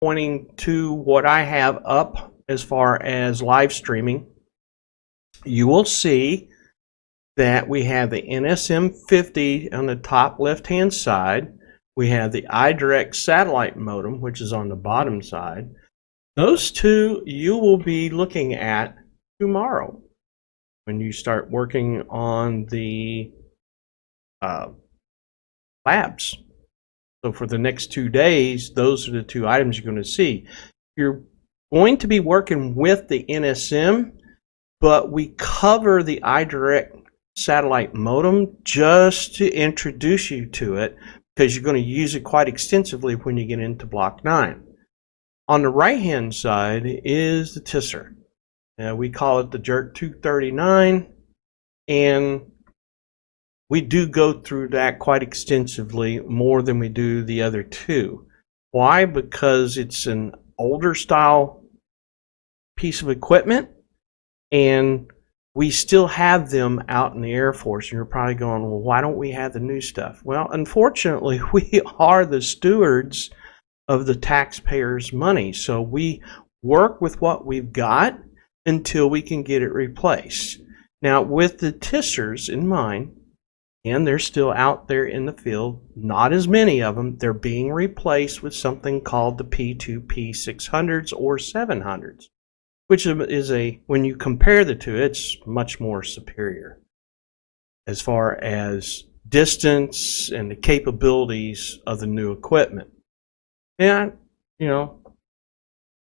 pointing to what I have up as far as live streaming, you will see that we have the NSM 50 on the top left-hand side. We have the iDirect satellite modem, which is on the bottom side. Those two you will be looking at tomorrow when you start working on the labs. So for the next 2 days, those are the two items you're going to see. You're going to be working with the NSM, but we cover the iDirect satellite modem just to introduce you to it, because you're going to use it quite extensively when you get into Block 9. On the right-hand side is the TISR. We call it the Jerk 239, and we do go through that quite extensively, more than we do the other two. Why? Because it's an older style piece of equipment, and we still have them out in the Air Force. And you're probably going, well, why don't we have the new stuff? Well, unfortunately, we are the stewards of the taxpayers' money. So we work with what we've got until we can get it replaced. Now, with the TISRs in mind, and they're still out there in the field, not as many of them, they're being replaced with something called the P2P 600s or 700s, which is when you compare the two, it's much more superior as far as distance and the capabilities of the new equipment. And,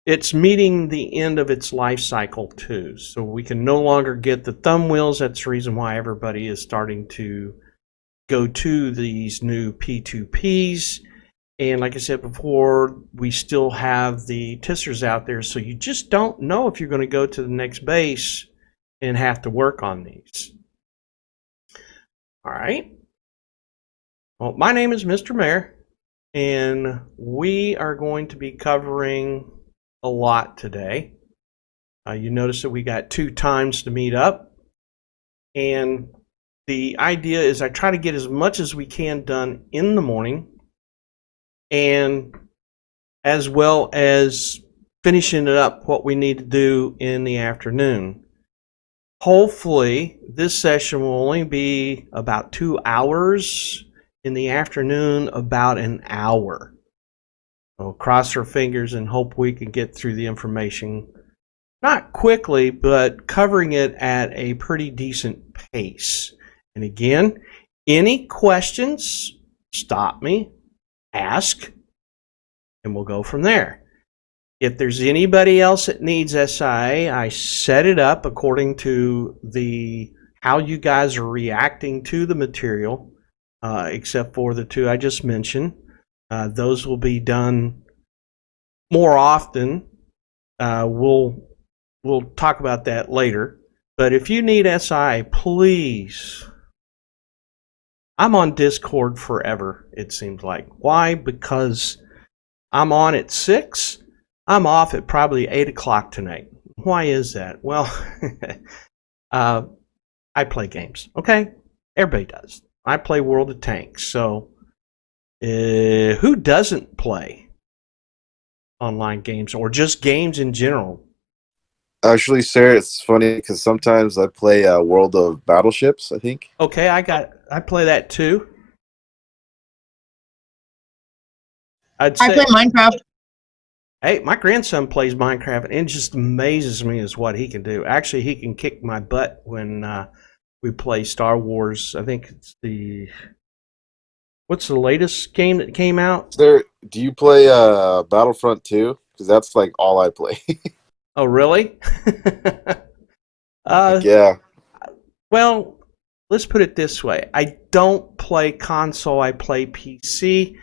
it's meeting the end of its life cycle too. So we can no longer get the thumb wheels. That's the reason why everybody is starting to go to these new P2Ps. And like I said before, we still have the TISRs out there, so you just don't know if you're going to go to the next base and have to work on these. All right. Well, my name is Mr. Mayor, and we are going to be covering a lot today. You notice that we got 2 times to meet up, and the idea is I try to get as much as we can done in the morning, and as well as finishing it up what we need to do in the afternoon. Hopefully this session will only be about 2 hours, in the afternoon about an hour. So cross our fingers and hope we can get through the information, not quickly, but covering it at a pretty decent pace. And again, any questions, stop me, ask, and we'll go from there. If there's anybody else that needs SIA, I set it up according to how you guys are reacting to the material, except for the 2 I just mentioned. Those will be done more often. We'll talk about that later. But if you need SIA, please. I'm on Discord forever, it seems like. Why? Because I'm on at 6. I'm off at probably 8 o'clock tonight. Why is that? Well, I play games, okay? Everybody does. I play World of Tanks. So who doesn't play online games or just games in general? Actually, Sarah, it's funny because sometimes I play World of Battleships, I think. Okay, I play that too. I play Minecraft. Hey, my grandson plays Minecraft, and it just amazes me as what he can do. Actually, he can kick my butt when we play Star Wars. I think it's what's the latest game that came out? Sarah, do you play Battlefront 2? Because that's like all I play. Oh, really? Yeah. Well, let's put it this way. I don't play console. I play PC.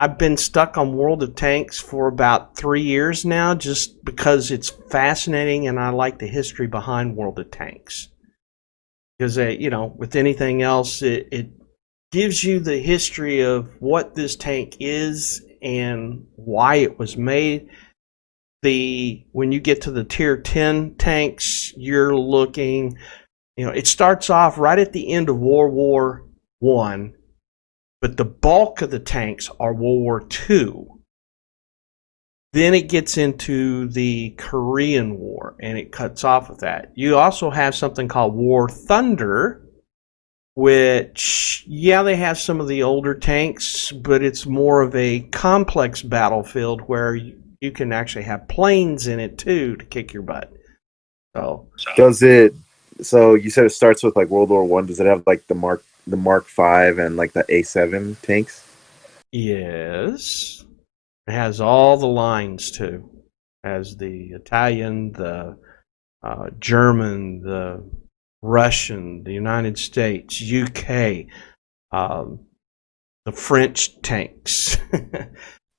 I've been stuck on World of Tanks for about 3 years now, just because it's fascinating and I like the history behind World of Tanks. Because, with anything else, it gives you the history of what this tank is and why it was made. When you get to the tier 10 tanks, you're looking, it starts off right at the end of World War I, but the bulk of the tanks are World War II. Then it gets into the Korean War, and it cuts off with that. You also have something called War Thunder, which, yeah, they have some of the older tanks, but it's more of a complex battlefield where you can actually have planes in it too to kick your butt. So does it? So you said it starts with like World War One. Does it have like the Mark V and like the A7 tanks? yes, it has all the lines too. It has the Italian, the German, the Russian, the United States, UK, the French tanks.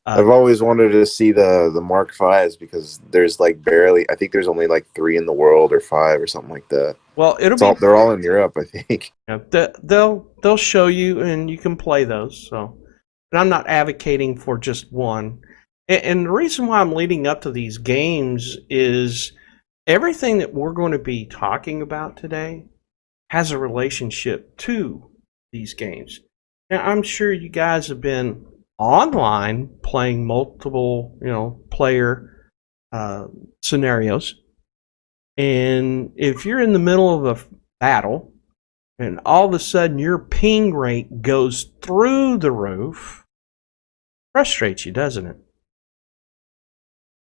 I've always wanted to see the Mark V's because there's like barely. I think there's only like 3 in the world or 5 or something like that. Well, it'll It's be. all, they're all in Europe, I think. They'll show you, and you can play those. So, but I'm not advocating for just one. And the reason why I'm leading up to these games is everything that we're going to be talking about today has a relationship to these games. Now, I'm sure you guys have been online playing multiple, player scenarios. And if you're in the middle of a battle and all of a sudden your ping rate goes through the roof, frustrates you, doesn't it?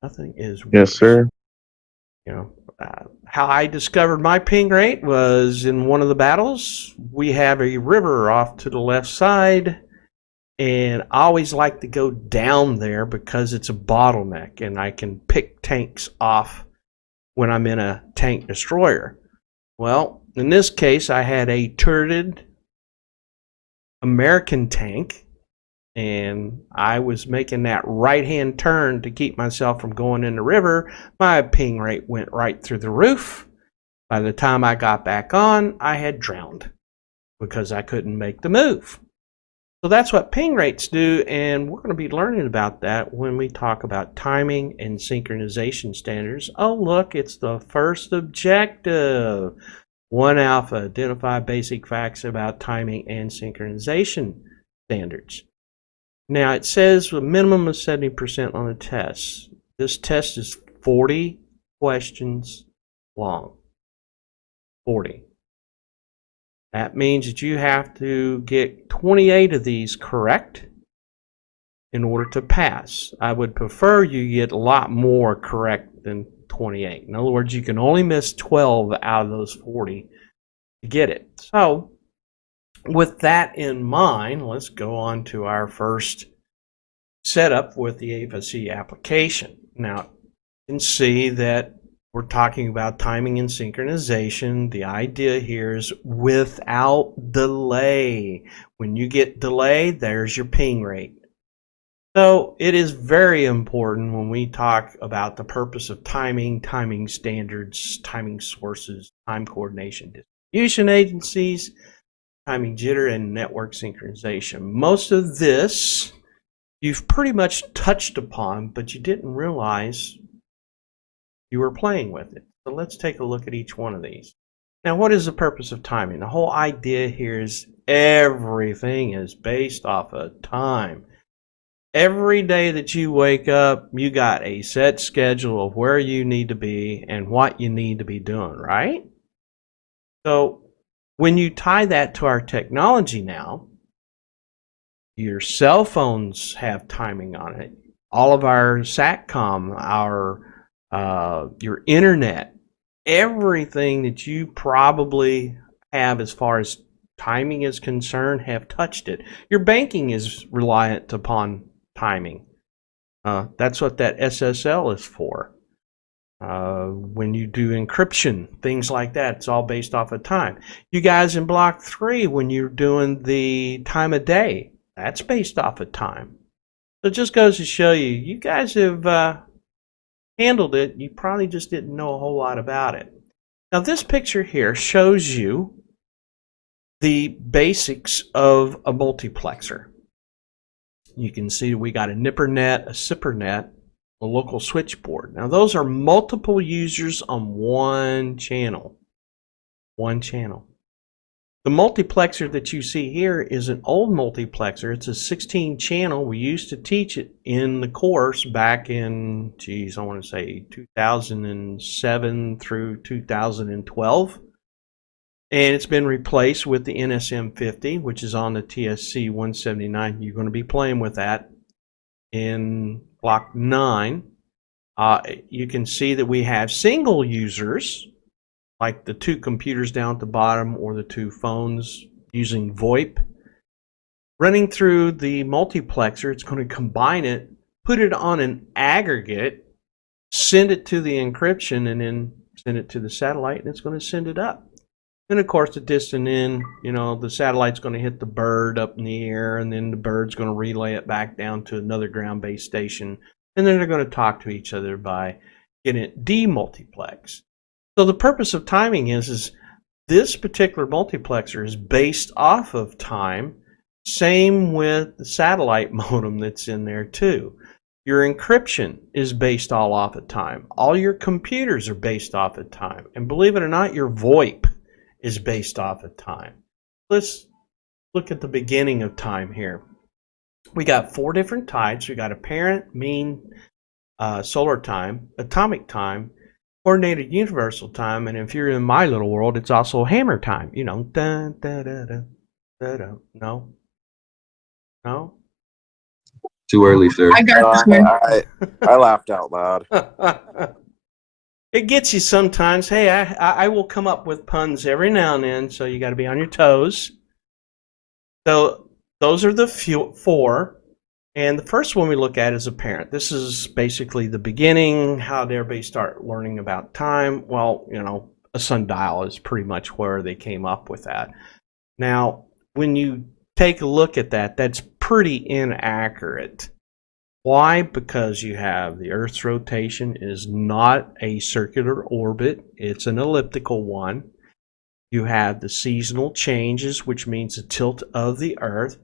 Nothing is worse. Yes, sir. How I discovered my ping rate was in one of the battles. We have a river off to the left side, and I always like to go down there because it's a bottleneck, and I can pick tanks off when I'm in a tank destroyer. Well, in this case, I had a turreted American tank, and I was making that right-hand turn to keep myself from going in the river. My ping rate went right through the roof. By the time I got back on, I had drowned because I couldn't make the move. So that's what ping rates do, and we're going to be learning about that when we talk about timing and synchronization standards. Oh, look, it's the first objective. 1 alpha, identify basic facts about timing and synchronization standards. Now, it says a minimum of 70% on the test. This test is 40 questions long. 40. That means that you have to get 28 of these correct in order to pass. I would prefer you get a lot more correct than 28. In other words, you can only miss 12 out of those 40 to get it. So, with that in mind, let's go on to our first setup with the AVAC application. Now, you can see that we're talking about timing and synchronization. The idea here is without delay. When you get delay, there's your ping rate. So it is very important when we talk about the purpose of timing, timing standards, timing sources, time coordination, distribution agencies, timing jitter, and network synchronization. Most of this you've pretty much touched upon, but you didn't realize you were playing with it. So let's take a look at each one of these. Now, what is the purpose of timing? The whole idea here is everything is based off of time. Every day that you wake up, you got a set schedule of where you need to be and what you need to be doing, right? So when you tie that to our technology now, your cell phones have timing on it. All of our SATCOM, your internet, everything that you probably have as far as timing is concerned have touched it. Your banking is reliant upon timing. That's what that SSL is for. When you do encryption, things like that, it's all based off of time. You guys in block 3, when you're doing the time of day, that's based off of time. So it just goes to show you, you guys have handled it. You probably just didn't know a whole lot about it. Now, this picture here shows you the basics of a multiplexer. You can see we got a nipper net, a sipper net, a local switchboard. Now, those are multiple users on one channel. One channel. The The multiplexer that you see here is an old multiplexer. It's a 16 channel. We used to teach it in the course back in, geez, I want to say 2007 through 2012. And it's been replaced with the NSM50, which is on the TSC 179. You're going to be playing with that in block 9. You can see that we have single users, like the 2 computers down at the bottom or the 2 phones using VoIP. Running through the multiplexer, it's going to combine it, put it on an aggregate, send it to the encryption, and then send it to the satellite, and it's going to send it up. And of course, the distant end, the satellite's going to hit the bird up in the air, and then the bird's going to relay it back down to another ground-based station, and then they're going to talk to each other by getting it demultiplexed. So the purpose of timing is this particular multiplexer is based off of time. Same with the satellite modem that's in there too. Your encryption is based all off of time. All your computers are based off of time. And believe it or not, your VoIP is based off of time. Let's look at the beginning of time here. We got 4 different types. We got apparent, mean, solar time, atomic time, coordinated universal time, and if you're in my little world, it's also hammer time. Dun, da, da, da, da, da. No? Too early, sir. I got this one. I laughed out loud. It gets you sometimes. Hey, I will come up with puns every now and then, so you got to be on your toes. So those are the 4. And the first one we look at is apparent. This is basically the beginning. How did everybody start learning about time? Well, a sundial is pretty much where they came up with that. Now, when you take a look at that, that's pretty inaccurate. Why? Because you have the Earth's rotation is not a circular orbit. It's an elliptical one. You have the seasonal changes, which means the tilt of the Earth.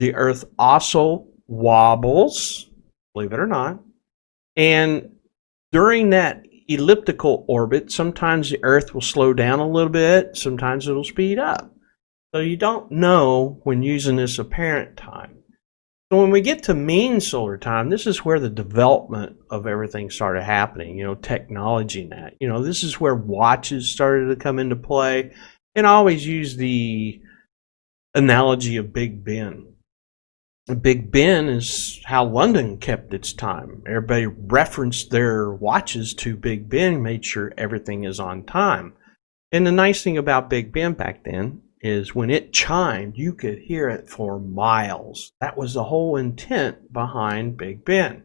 The Earth also wobbles, believe it or not. And during that elliptical orbit, sometimes the Earth will slow down a little bit, sometimes it'll speed up. So you don't know when using this apparent time. So when we get to mean solar time, this is where the development of everything started happening, technology and that. This is where watches started to come into play. And I always use the analogy of Big Ben. Big Ben is how London kept its time. Everybody referenced their watches to Big Ben, made sure everything is on time. And the nice thing about Big Ben back then is when it chimed, you could hear it for miles. That was the whole intent behind Big Ben.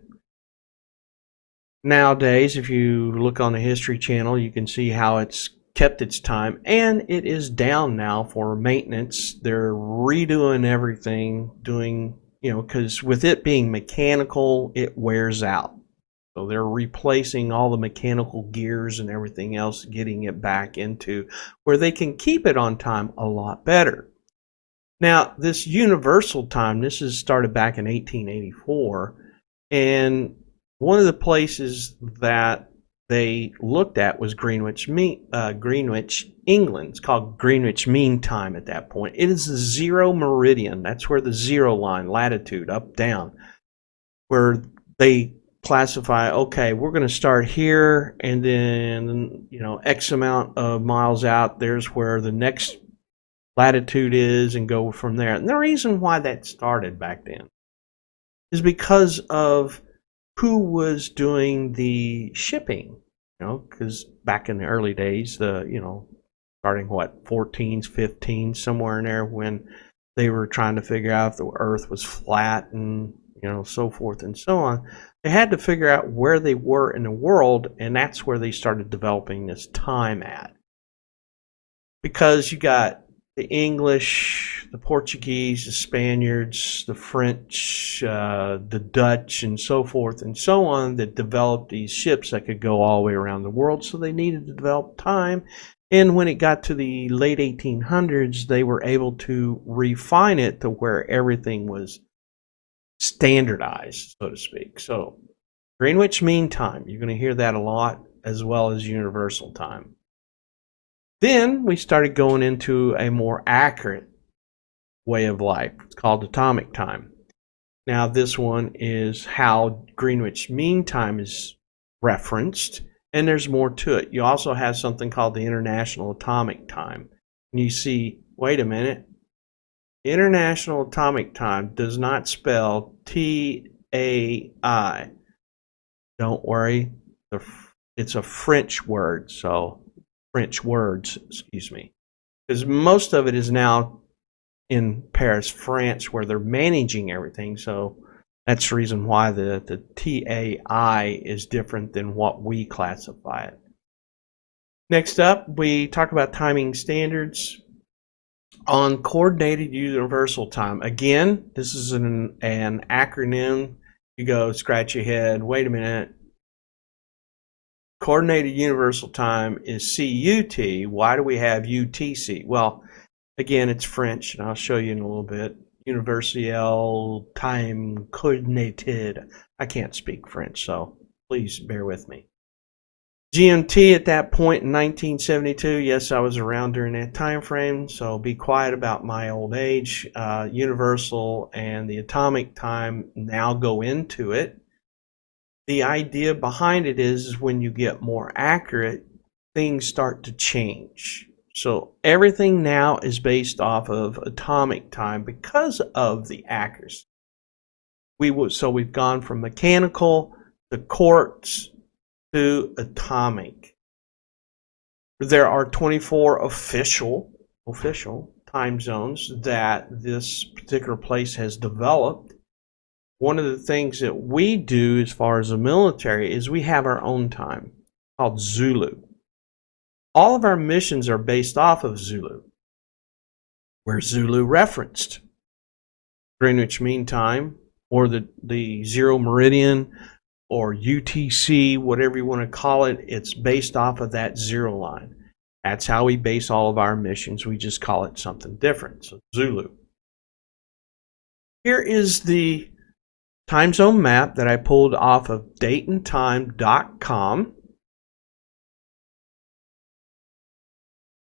Nowadays, if you look on the History Channel, you can see how it's kept its time, and it is down now for maintenance. They're redoing everything, doing, because with it being mechanical, it wears out. So they're replacing all the mechanical gears and everything else, getting it back into where they can keep it on time a lot better. Now, this universal time, this is started back in 1884, and one of the places that they looked at was Greenwich, England. It's called Greenwich Mean Time at that point. It is the 0 meridian. That's where the 0 line, latitude, up, down, where they classify, okay, we're going to start here, and then, X amount of miles out, there's where the next latitude is, and go from there. And the reason why that started back then is because of who was doing the shipping, because back in the early days, starting 14s, 15s, somewhere in there, when they were trying to figure out if the Earth was flat and, so forth and so on, they had to figure out where they were in the world, and that's where they started developing this time at. Because you got the English, the Portuguese, the Spaniards, the French, the Dutch, and so forth and so on that developed these ships that could go all the way around the world. So they needed to develop time. And when it got to the late 1800s, they were able to refine it to where everything was standardized, so to speak. So Greenwich Mean Time, you're going to hear that a lot, as well as universal time. Then we started going into a more accurate way of life. It's called atomic time. Now this one is how Greenwich Mean Time is referenced, and there's more to it. You also have something called the International Atomic Time. And you see, wait a minute, International Atomic Time does not spell TAI. Don't worry, it's a French word, so French words, excuse me. Because most of it is now in Paris, France, where they're managing everything. So that's the reason why the TAI is different than what we classify it. Next up, we talk about timing standards on Coordinated Universal Time. Again, this is an acronym. You go scratch your head, wait a minute. Coordinated Universal Time is CUT. Why do we have UTC? Well, again, it's French, and I'll show you in a little bit. Universel Time Coordinated. I can't speak French, so please bear with me. GMT at that point in 1972, yes, I was around during that time frame, so be quiet about my old age. Universal and the atomic time now go into it. The idea behind it is when you get more accurate, things start to change. So everything now is based off of atomic time because of the accuracy. So we've gone from mechanical to quartz to atomic. There are 24 official time zones that this particular place has developed. One of the things that we do as far as the military is we have our own time called Zulu. All of our missions are based off of Zulu. Where Zulu referenced Greenwich Mean Time or the Zero Meridian or UTC, whatever you want to call it, it's based off of that zero line. That's how we base all of our missions. We just call it something different. So Zulu. Here is the time zone map that I pulled off of dateandtime.com.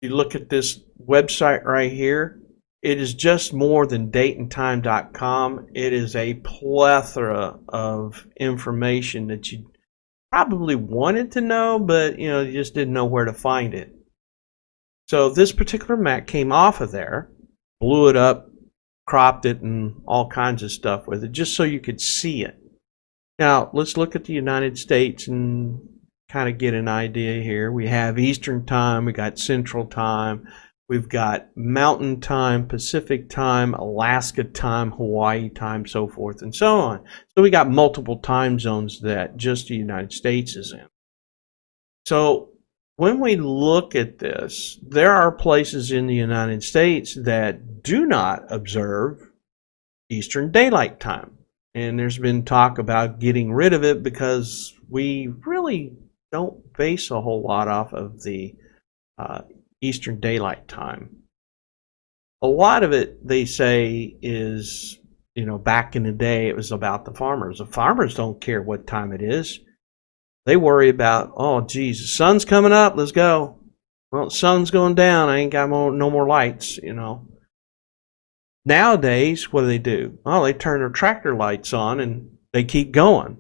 You look at this website right here, it is just more than dateandtime.com. It is a plethora of information that you probably wanted to know, but you just didn't know where to find it. So this particular map came off of there, blew it up, cropped it, and all kinds of stuff with it, just so you could see it. Now let's look at the United States and kind of get an idea here. We have Eastern Time, we got Central Time, we've got Mountain Time, Pacific Time, Alaska Time, Hawaii Time, so forth and so on. So we got multiple time zones that just the United States is in. So when we look at this, there are places in the United States that do not observe Eastern Daylight Time. And there's been talk about getting rid of it because we really don't base a whole lot off of the Eastern Daylight Time. A lot of it, they say, is, back in the day, it was about the farmers. The farmers don't care what time it is. They worry about, oh, geez, the sun's coming up, let's go. Well, the sun's going down, I ain't got no more lights, Nowadays, what do? Oh, they turn their tractor lights on and they keep going.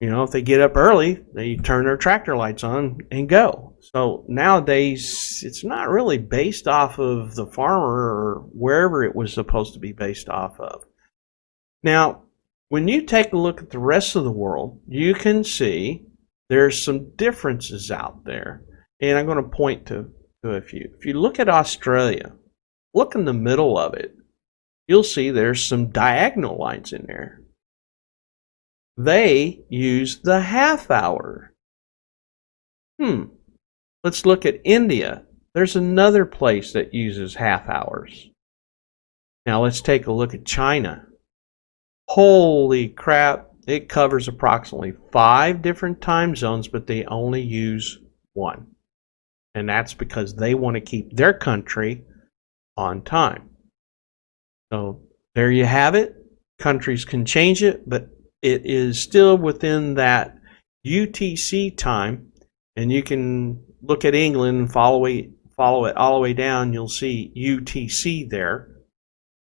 If they get up early, they turn their tractor lights on and go. So nowadays, it's not really based off of the farmer or wherever it was supposed to be based off of. Now, when you take a look at the rest of the world, you can see there's some differences out there. And I'm going to point to a few. If you look at Australia, look in the middle of it, you'll see there's some diagonal lines in there. They use the half hour. Let's look at India. There's another place that uses half hours. Now let's take a look at China. Holy crap, it covers approximately 5 different time zones, but they only use one. And that's because they want to keep their country on time. So there you have it. Countries can change it, but it is still within that UTC time, and you can look at England and follow it all the way down, you'll see UTC there,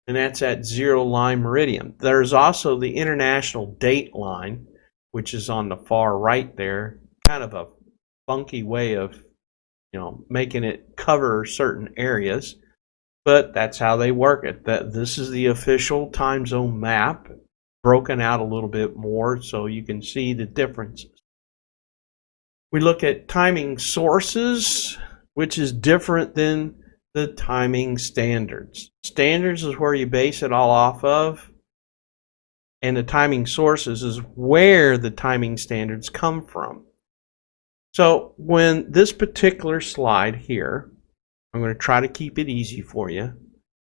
and that's at 0 line meridian. There's also the international date line, which is on the far right there, kind of a funky way of, making it cover certain areas, but that's how they work it. This is the official time zone map, broken out a little bit more so you can see the differences. We look at timing sources, which is different than the timing standards. Standards is where you base it all off of, and the timing sources is where the timing standards come from. So when this particular slide here, I'm going to try to keep it easy for you.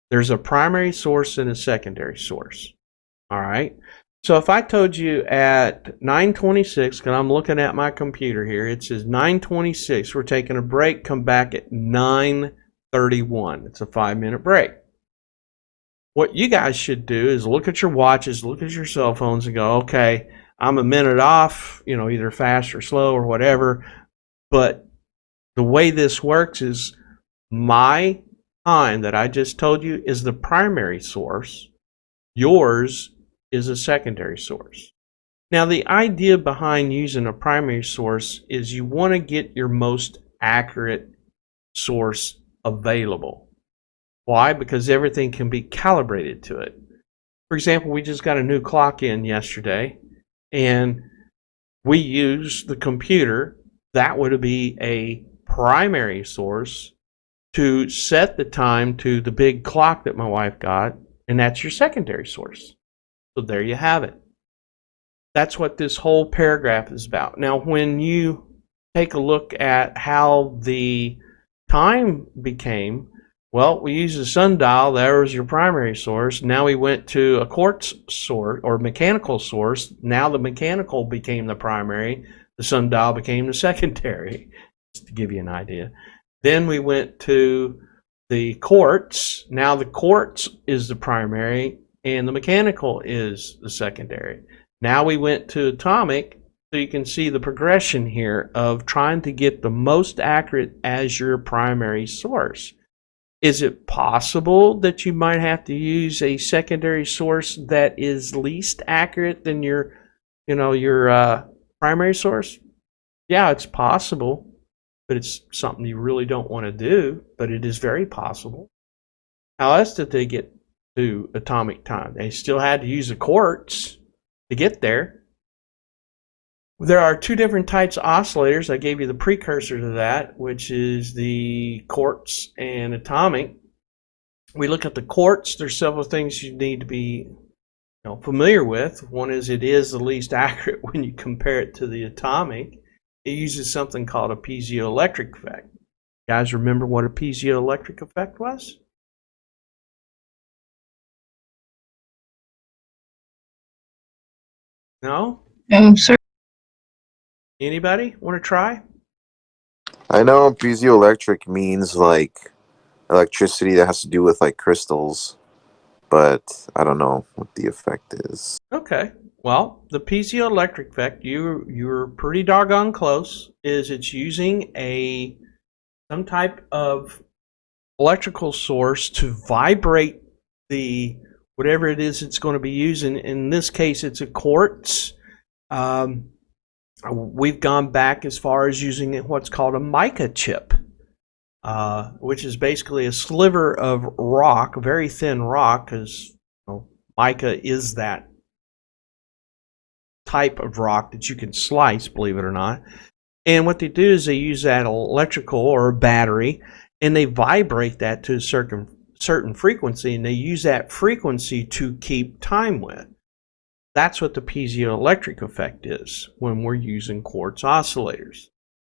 There's a primary source and a secondary source. All right. So if I told you at 9:26, because I'm looking at my computer here, it says 9:26, we're taking a break, come back at 9:31. It's a 5-minute break. What you guys should do is look at your watches, look at your cell phones and go, okay, I'm a minute off, either fast or slow or whatever. But the way this works is my time that I just told you is the primary source. Yours is a secondary source. Now, the idea behind using a primary source is you want to get your most accurate source available. Why? Because everything can be calibrated to it. For example, we just got a new clock in yesterday, and we use the computer. That would be a primary source to set the time to the big clock that my wife got, and that's your secondary source. So there you have it. That's what this whole paragraph is about. Now, when you take a look at how the time became, well, we used a sundial. There was your primary source. Now we went to a quartz source or mechanical source. Now the mechanical became the primary. The sundial became the secondary, just to give you an idea. Then we went to the quartz. Now the quartz is the primary and the mechanical is the secondary. Now we went to atomic, so you can see the progression here of trying to get the most accurate as your primary source. Is it possible that you might have to use a secondary source that is least accurate than your primary source? Yeah, it's possible, but it's something you really don't want to do, but it is very possible. How else did they get to atomic time? They still had to use a quartz to get there. There are two different types of oscillators. I gave you the precursor to that, which is the quartz and atomic. We look at the quartz. There's several things you need to be familiar with. One is it is the least accurate when you compare it to the atomic. It uses something called a piezoelectric effect. You guys remember what a piezoelectric effect was? No? No, sir. Anybody want to try? I know piezoelectric means like electricity that has to do with like crystals, but I don't know what the effect is. Okay. Well, the piezoelectric effect, you're pretty doggone close, is it's using some type of electrical source to vibrate the whatever it is it's going to be using. In this case, it's a quartz. We've gone back as far as using what's called a mica chip, which is basically a sliver of rock, a very thin rock, because mica is that type of rock that you can slice, believe it or not. And what they do is they use that electrical or battery, and they vibrate that to a certain frequency, and they use that frequency to keep time with. That's what the piezoelectric effect is when we're using quartz oscillators.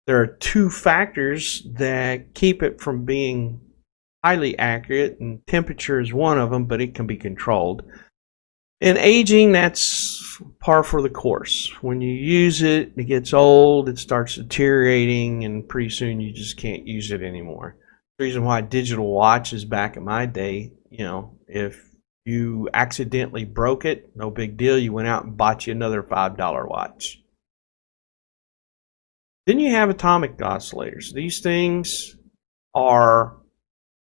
There are two factors that keep it from being highly accurate, and temperature is one of them, but it can be controlled. And aging, that's par for the course. When you use it, it gets old, it starts deteriorating, and pretty soon you just can't use it anymore. The reason why digital watches back in my day, if you accidentally broke it, no big deal. You went out and bought you another $5 watch. Then you have atomic oscillators. These things are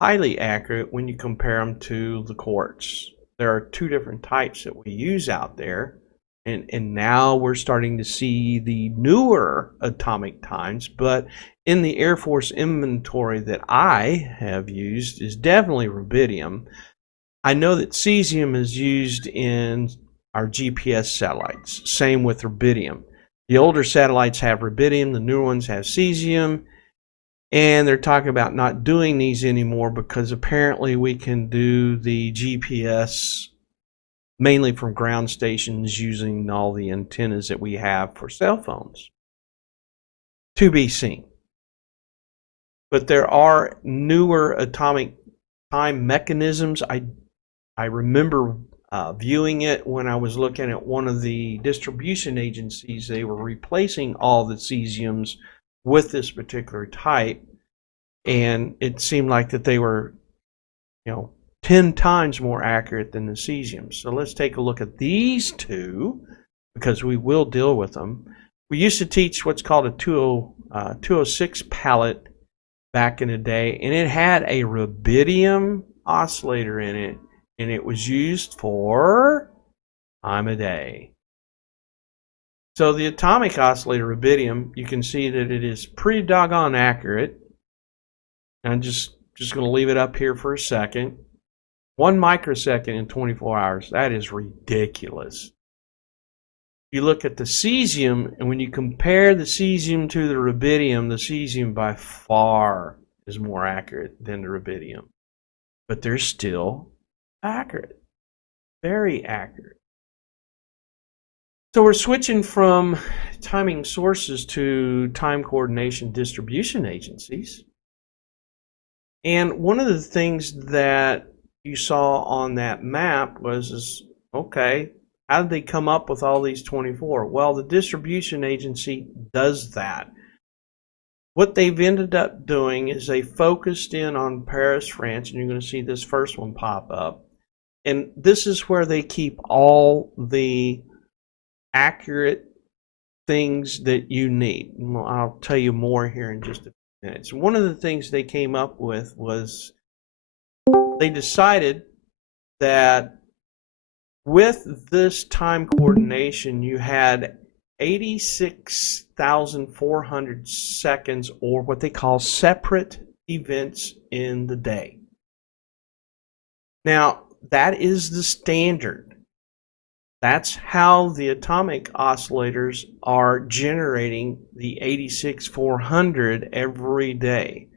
highly accurate when you compare them to the quartz. There are two different types that we use out there, and now we're starting to see the newer atomic times, but in the Air Force inventory that I have used is definitely rubidium. I know that cesium is used in our GPS satellites. Same with rubidium. The older satellites have rubidium, the newer ones have cesium, and they're talking about not doing these anymore because apparently we can do the GPS mainly from ground stations using all the antennas that we have for cell phones. To be seen. But there are newer atomic time mechanisms. I remember viewing it when I was looking at one of the distribution agencies. They were replacing all the cesiums with this particular type, and it seemed like that they were, 10 times more accurate than the cesiums. So let's take a look at these two, because we will deal with them. We used to teach what's called a 206 palette back in the day, and it had a rubidium oscillator in it, and it was used for time of day. So the atomic oscillator rubidium, you can see that it is pretty doggone accurate. I'm just going to leave it up here for a second. 1 microsecond in 24 hours. That is ridiculous. You look at the cesium, and when you compare the cesium to the cesium by far is more accurate than the rubidium. But they're still accurate. Very accurate. So we're switching from timing sources to time coordination distribution agencies. And one of the things that you saw on that map was, okay, how did they come up with all these 24? Well, the distribution agency does that. What they've ended up doing is they focused in on Paris, France, and you're going to see this first one pop up. And this is where they keep all the accurate things that you need. I'll tell you more here in just a few minutes. One of the things they came up with was they decided that with this time coordination, you had 86,400 seconds, or what they call separate events in the day. Now, that is the standard. That's how the atomic oscillators are generating the 86,400 every day.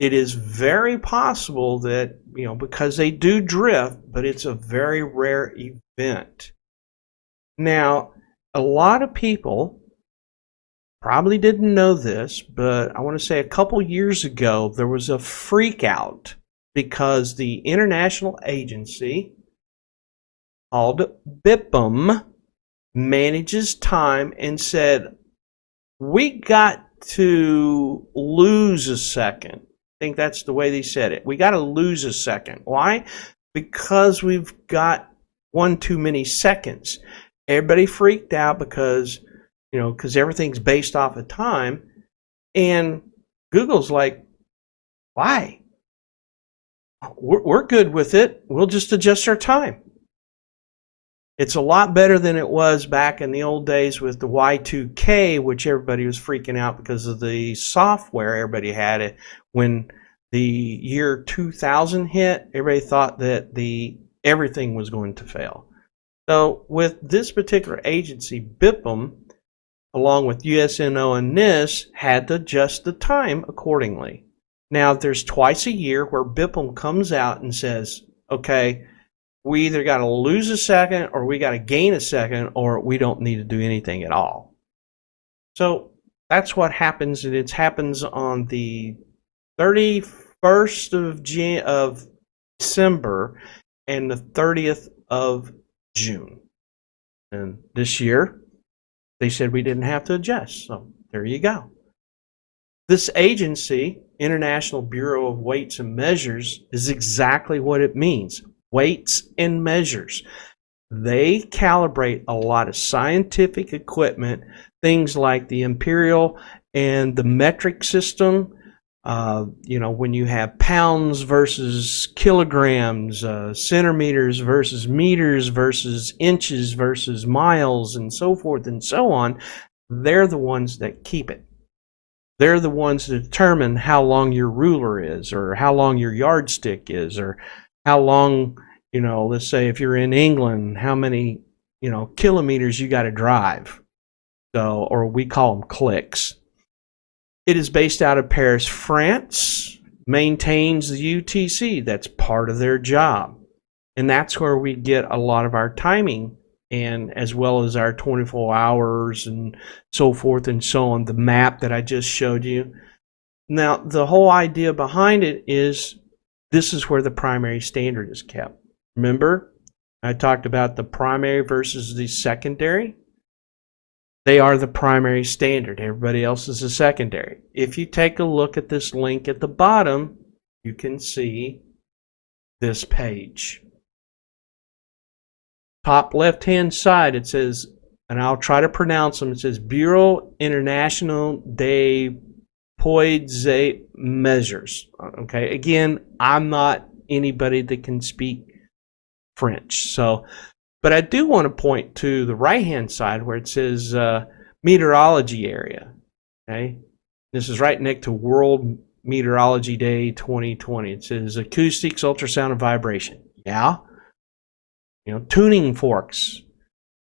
It is very possible that, because they do drift, but it's a very rare event. Now, a lot of people probably didn't know this, but I want to say a couple years ago, there was a freak out because the international agency called BIPM manages time and said, we got to lose a second. I think that's the way they said it. We got to lose a second. Why? Because we've got one too many seconds. Everybody freaked out because, because everything's based off of time. And Google's like, why? We're good with it. We'll just adjust our time. It's a lot better than it was back in the old days with the Y2K, which everybody was freaking out because of the software everybody had it. When the year 2000 hit, everybody thought that everything was going to fail. So with this particular agency, BIPM, along with USNO and NIST, had to adjust the time accordingly. Now, there's twice a year where BIPM comes out and says, okay, we either got to lose a second or we got to gain a second, or we don't need to do anything at all. So that's what happens, and it happens on the 31st of December and the 30th of June. And this year, they said we didn't have to adjust. So there you go. This agency, International Bureau of Weights and Measures, is exactly what it means. Weights and measures. They calibrate a lot of scientific equipment, things like the imperial and the metric system. When you have pounds versus kilograms, centimeters versus meters versus inches versus miles, and so forth and so on, they're the ones that keep it. They're the ones that determine how long your ruler is, or how long your yardstick is, or how long, let's say if you're in England, how many, kilometers you got to drive. So, or we call them clicks. It is based out of Paris, France, maintains the UTC. That's part of their job. And that's where we get a lot of our timing, and as well as our 24 hours and so forth and so on, the map that I just showed you. Now, the whole idea behind it is this is where the primary standard is kept. Remember, I talked about the primary versus the secondary. They are the primary standard. Everybody else is a secondary. If you take a look at this link at the bottom, you can see this page. Top left-hand side, it says, and I'll try to pronounce them, it says Bureau International des Poids et Mesures. Okay, again, I'm not anybody that can speak French, so, but I do want to point to the right-hand side where it says meteorology area. Okay, this is right next to World Meteorology Day 2020. It says acoustics, ultrasound, and vibration. Yeah. Tuning forks.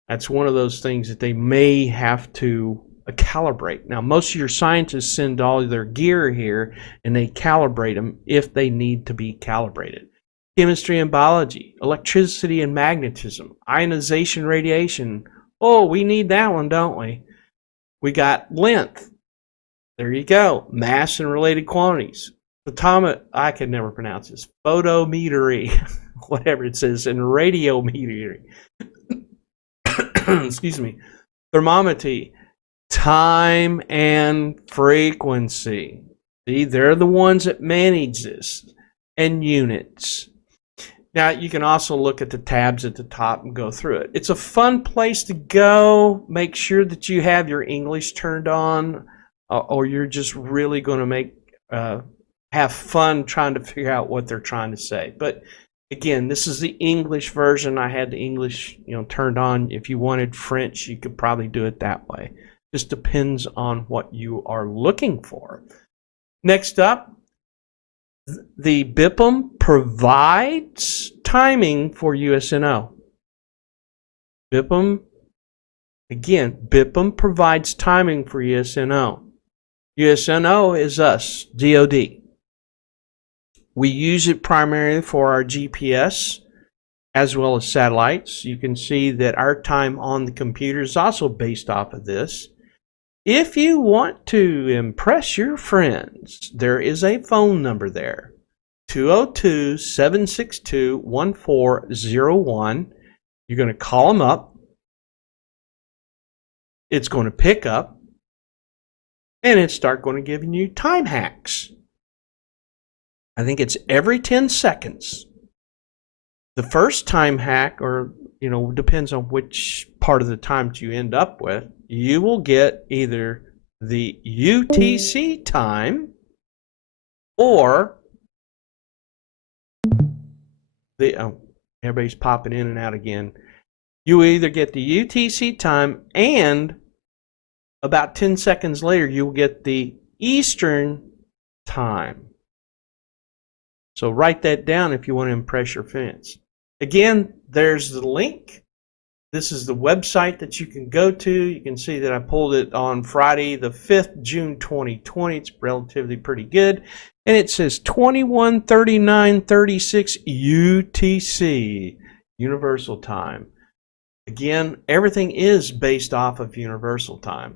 That's one of those things that they may have to calibrate. Now, most of your scientists send all of their gear here, and they calibrate them if they need to be calibrated. Chemistry and biology, electricity and magnetism, ionization, radiation. Oh, we need that one, don't we? We got length. There you go. Mass and related quantities. I could never pronounce this. Photometry. Whatever it says, and radiometry. Excuse me. Thermometry, time and frequency. See, they're the ones that manage this. And units. Now, you can also look at the tabs at the top and go through it. It's a fun place to go. Make sure that you have your English turned on, or you're just really going to have fun trying to figure out what they're trying to say. But again, this is the English version. I had the English, turned on. If you wanted French, you could probably do it that way. Just depends on what you are looking for. Next up, the BIPM provides timing for USNO. BIPM provides timing for USNO. USNO is us, DoD. We use it primarily for our GPS as well as satellites. You can see that our time on the computer is also based off of this. If you want to impress your friends, there is a phone number there, 202-762-1401. You're going to call them up. It's going to pick up, and it starts going to give you time hacks. I think it's every 10 seconds. The first time hack, or depends on which part of the time you end up with, you will get either the UTC time or everybody's popping in and out again. You will either get the UTC time, and about 10 seconds later, you'll get the Eastern time. So write that down if you want to impress your friends. Again, there's the link. This is the website that you can go to. You can see that I pulled it on Friday the 5th, June 2020. It's relatively pretty good. And it says 21:39:36 UTC, Universal Time. Again, everything is based off of Universal Time.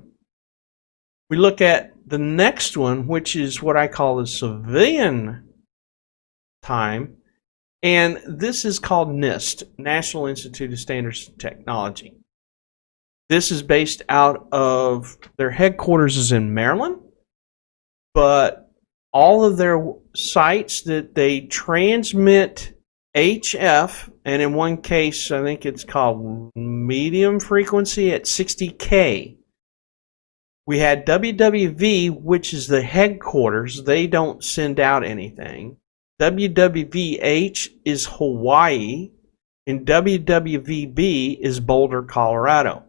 We look at the next one, which is what I call the civilian time, and this is called NIST, National Institute of Standards and Technology. This is based out of, their headquarters is in Maryland, but all of their sites that they transmit HF, and in one case I think it's called medium frequency at 60K, We had WWV, which is the headquarters. They don't send out anything. WWVH is Hawaii, and WWVB is Boulder, Colorado.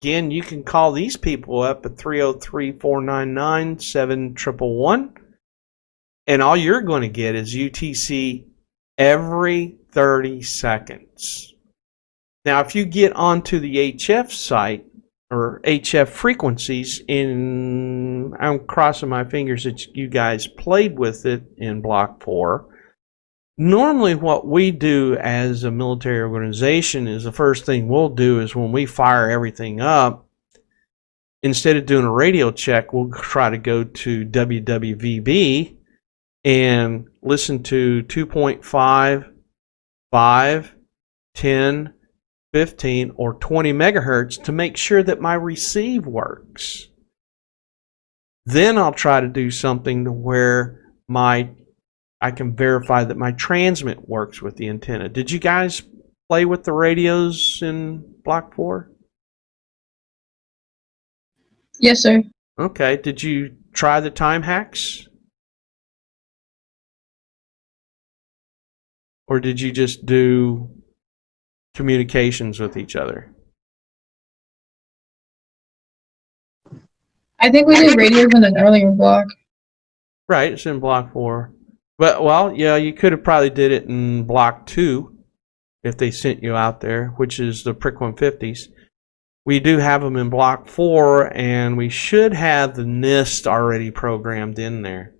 Again, you can call these people up at 303-499-7111, and all you're going to get is UTC every 30 seconds. Now, if you get onto the HF site, or HF frequencies, I'm crossing my fingers that you guys played with it in Block 4. Normally what we do as a military organization is the first thing we'll do is when we fire everything up, instead of doing a radio check, we'll try to go to WWVB and listen to 2.5, 5, 10, 15 or 20 megahertz to make sure that my receive works. Then I'll try to do something to where I can verify that my transmit works with the antenna. Did you guys play with the radios in Block 4? Yes, sir. Okay. Did you try the time hacks? Or did you just do communications with each other? I think we did radios in an earlier block. Right, it's in Block 4. But, well, yeah, you could have probably did it in Block 2 if they sent you out there, which is the Prick 150s. We do have them in Block 4, and we should have the NIST already programmed in there.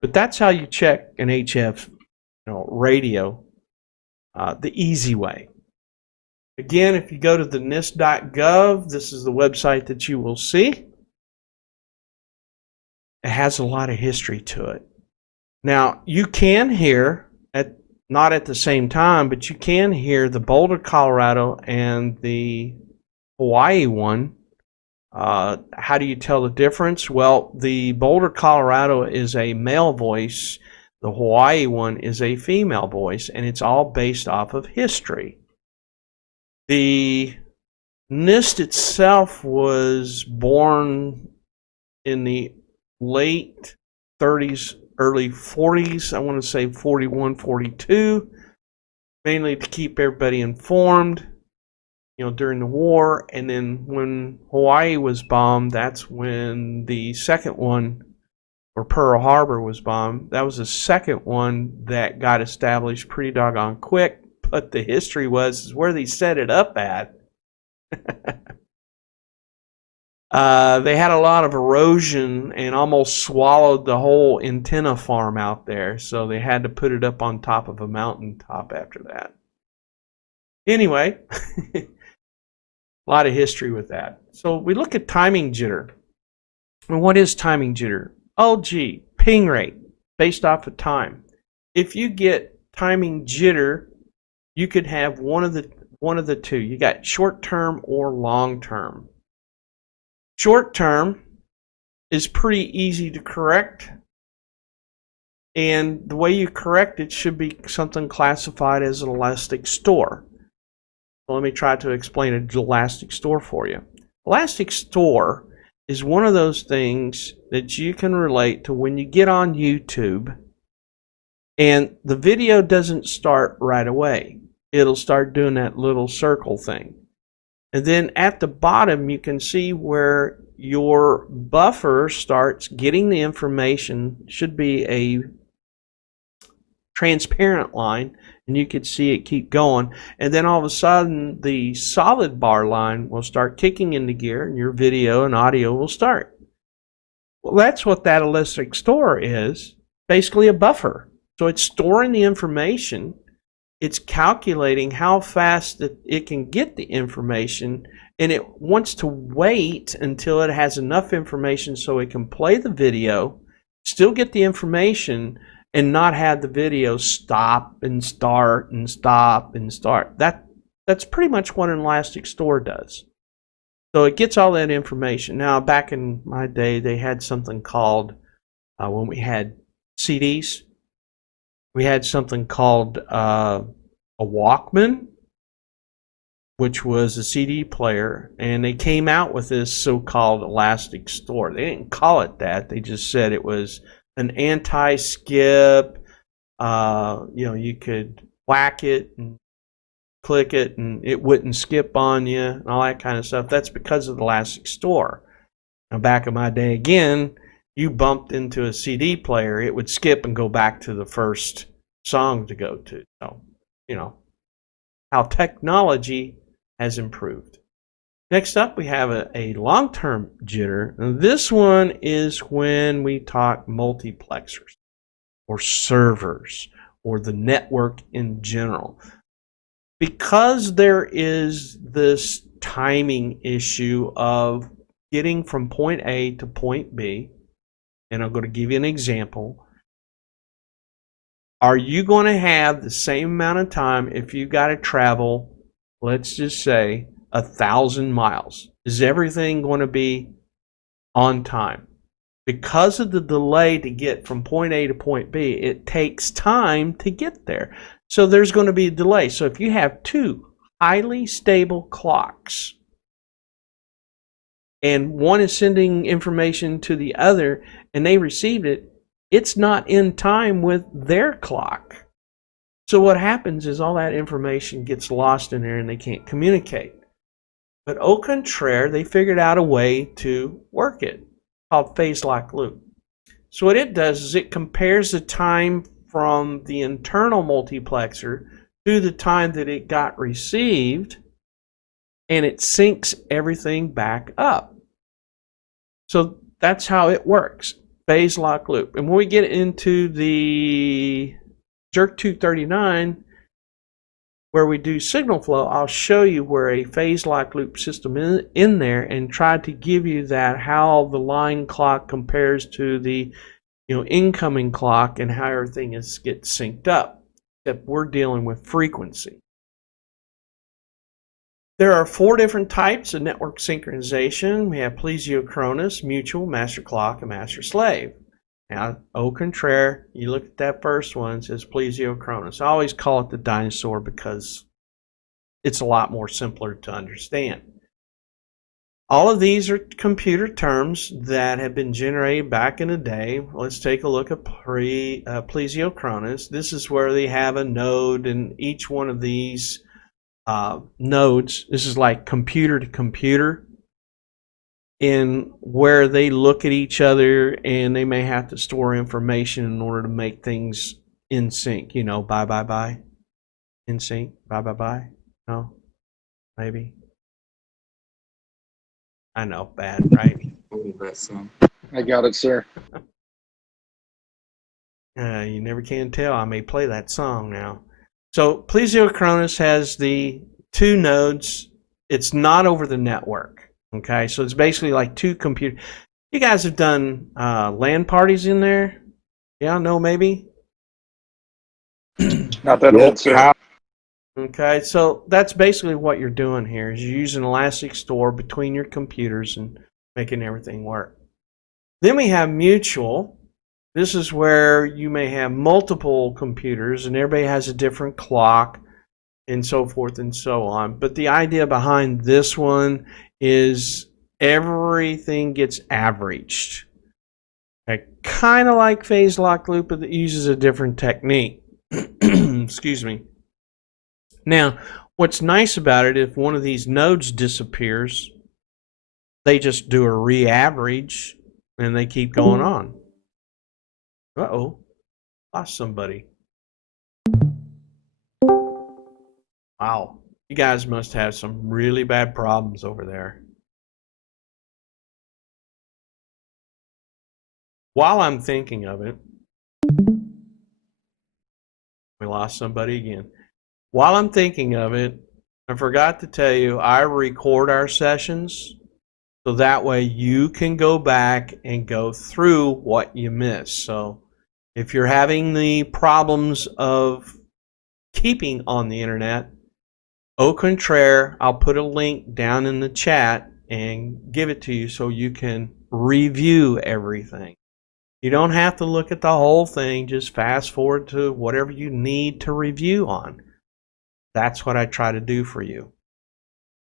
But that's how you check an HF radio the easy way. Again, if you go to the NIST.gov, this is the website that you will see. It has a lot of history to it. Now, you can hear, not at the same time, but you can hear the Boulder, Colorado and the Hawaii one. How do you tell the difference? Well, the Boulder, Colorado is a male voice. The Hawaii one is a female voice, and it's all based off of history. The NIST itself was born in the late 30s, early 40s. I want to say 41, 42, mainly to keep everybody informed, during the war. And then when Hawaii was bombed, that's when the second one, or Pearl Harbor, was bombed. That was the second one that got established pretty doggone quick. But the history is where they set it up at. They had a lot of erosion and almost swallowed the whole antenna farm out there. So they had to put it up on top of a mountaintop after that. Anyway, a lot of history with that. So we look at timing jitter. And what is timing jitter? Oh, gee, ping rate based off of time. If you get timing jitter, you could have one of the two. You got short term or long term. Short term is pretty easy to correct, and the way you correct it should be something classified as an elastic store. So let me try to explain an elastic store for you. Elastic store is one of those things that you can relate to when you get on YouTube and the video doesn't start right away. It'll start doing that little circle thing. And then at the bottom, you can see where your buffer starts getting the information. Should be a transparent line, and you can see it keep going. And then all of a sudden, the solid bar line will start kicking into gear, and your video and audio will start. Well, that's what that elastic store is, basically a buffer. So it's storing the information. It's calculating how fast it can get the information, and it wants to wait until it has enough information so it can play the video, still get the information, and not have the video stop and start and stop and start. That's pretty much what an elastic store does. So it gets all that information. Now, back in my day, they had something called, when we had CDs, we had something called a Walkman. which was a CD player, and they came out with this so-called elastic store. They didn't call it that. They just said it was an anti-skip. You could whack it and click it, and it wouldn't skip on you, and all that kind of stuff. That's because of the elastic store. Now, back in my day, again, you bumped into a CD player, it would skip and go back to the first song to go to. So, how technology has improved. Next up, we have a long-term jitter. Now, this one is when we talk multiplexers or servers or the network in general. Because there is this timing issue of getting from point A to point B, and I'm going to give you an example. Are you going to have the same amount of time if you got to travel, let's just say, 1,000 miles? Is everything going to be on time? Because of the delay to get from point A to point B, it takes time to get there. So there's going to be a delay. So if you have two highly stable clocks, and one is sending information to the other, and they received it, it's not in time with their clock. So what happens is all that information gets lost in there and they can't communicate. But au contraire, they figured out a way to work it, called phase lock loop. So what it does is it compares the time from the internal multiplexer to the time that it got received, and it syncs everything back up. So that's how it works, phase lock loop. And when we get into the Jerk 239, where we do signal flow, I'll show you where a phase lock loop system is in there and try to give you that, how the line clock compares to the incoming clock and how everything gets synced up. Except we're dealing with frequency. There are 4 different types of network synchronization. We have plesiochronous, mutual, master clock, and master slave. Now, au contraire, you look at that first one, it says plesiochronous. I always call it the dinosaur because it's a lot more simpler to understand. All of these are computer terms that have been generated back in the day. Let's take a look at plesiochronous. This is where they have a node, and each one of these nodes, this is like computer to computer, in where they look at each other and they may have to store information in order to make things in sync. Bye, in sync, bye. No, maybe. I know, bad, right? I got it, sir. You never can tell. I may play that song now. So plesiochronous has the 2 nodes. It's not over the network. Okay, so it's basically like 2 computers. You guys have done LAN parties in there? Yeah, no, maybe? Not that old, sir. Okay, so that's basically what you're doing here, is you're using elastic store between your computers and making everything work. Then we have mutual. This is where you may have multiple computers and everybody has a different clock and so forth and so on. But the idea behind this one is everything gets averaged. Okay, kind of like phase lock loop, but it uses a different technique. Excuse me. Now, what's nice about it, if one of these nodes disappears, they just do a re-average and they keep going on. Uh-oh, lost somebody. Wow, you guys must have some really bad problems over there. While I'm thinking of it, we lost somebody again. While I'm thinking of it, I forgot to tell you, I record our sessions so that way you can go back and go through what you missed. So if you're having the problems of keeping on the internet, au contraire, I'll put a link down in the chat and give it to you so you can review everything. You don't have to look at the whole thing, just fast forward to whatever you need to review on. That's what I try to do for you.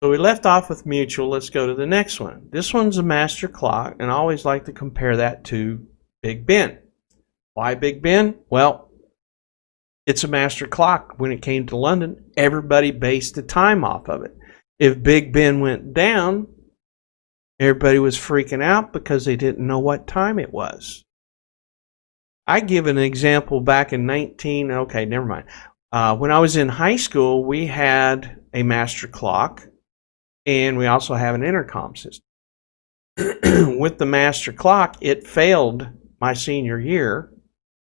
So we left off with mutual. Let's go to the next one. This one's a master clock, and I always like to compare that to Big Ben. Why Big Ben? Well, it's a master clock. When it came to London, everybody based the time off of it. If Big Ben went down, everybody was freaking out because they didn't know what time it was. I give an example back in okay, never mind. When I was in high school, we had a master clock, and we also have an intercom system. With the master clock, it failed my senior year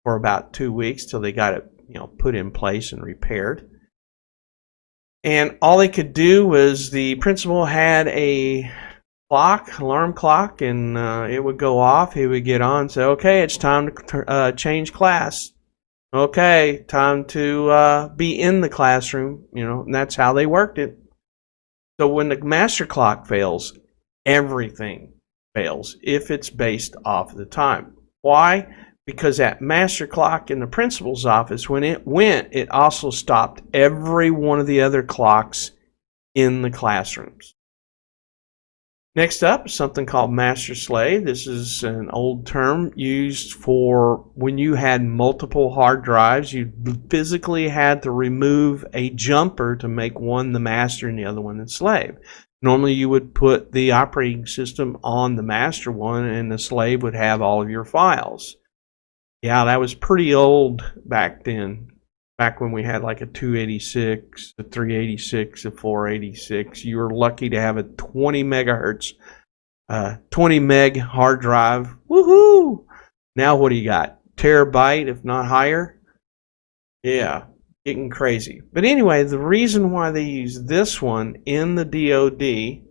for about 2 weeks till they got it, put in place and repaired. And all they could do was the principal had a clock, alarm clock, and it would go off. He would get on and say, okay, it's time to change class. Okay, time to be in the classroom, and that's how they worked it. So when the master clock fails, everything fails if it's based off of the time. Why? Because that master clock in the principal's office, when it went, it also stopped every one of the other clocks in the classrooms. Next up is something called master slave. This is an old term used for when you had multiple hard drives. You physically had to remove a jumper to make one the master and the other one the slave. Normally you would put the operating system on the master one and the slave would have all of your files. Yeah, that was pretty old back then. Back when we had like a 286, a 386, a 486, you were lucky to have a 20 megahertz, 20 meg hard drive. Woohoo! Now what do you got? Terabyte, if not higher? Yeah, getting crazy. But anyway, the reason why they use this one in the DoD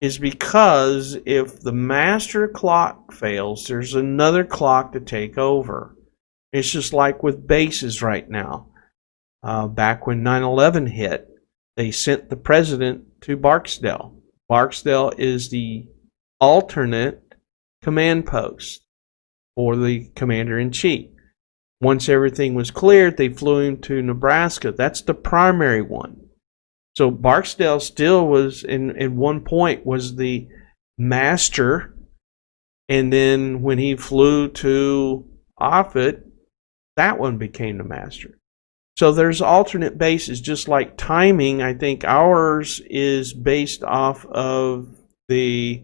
is because if the master clock fails, there's another clock to take over. It's just like with bases right now. Back when 9/11 hit, they sent the president to Barksdale. Barksdale is the alternate command post for the commander-in-chief. Once everything was cleared, they flew him to Nebraska. That's the primary one. So Barksdale still was, at one point, was the master, and then when he flew to Offutt, that one became the master. So there's alternate bases, just like timing. I think ours is based off of the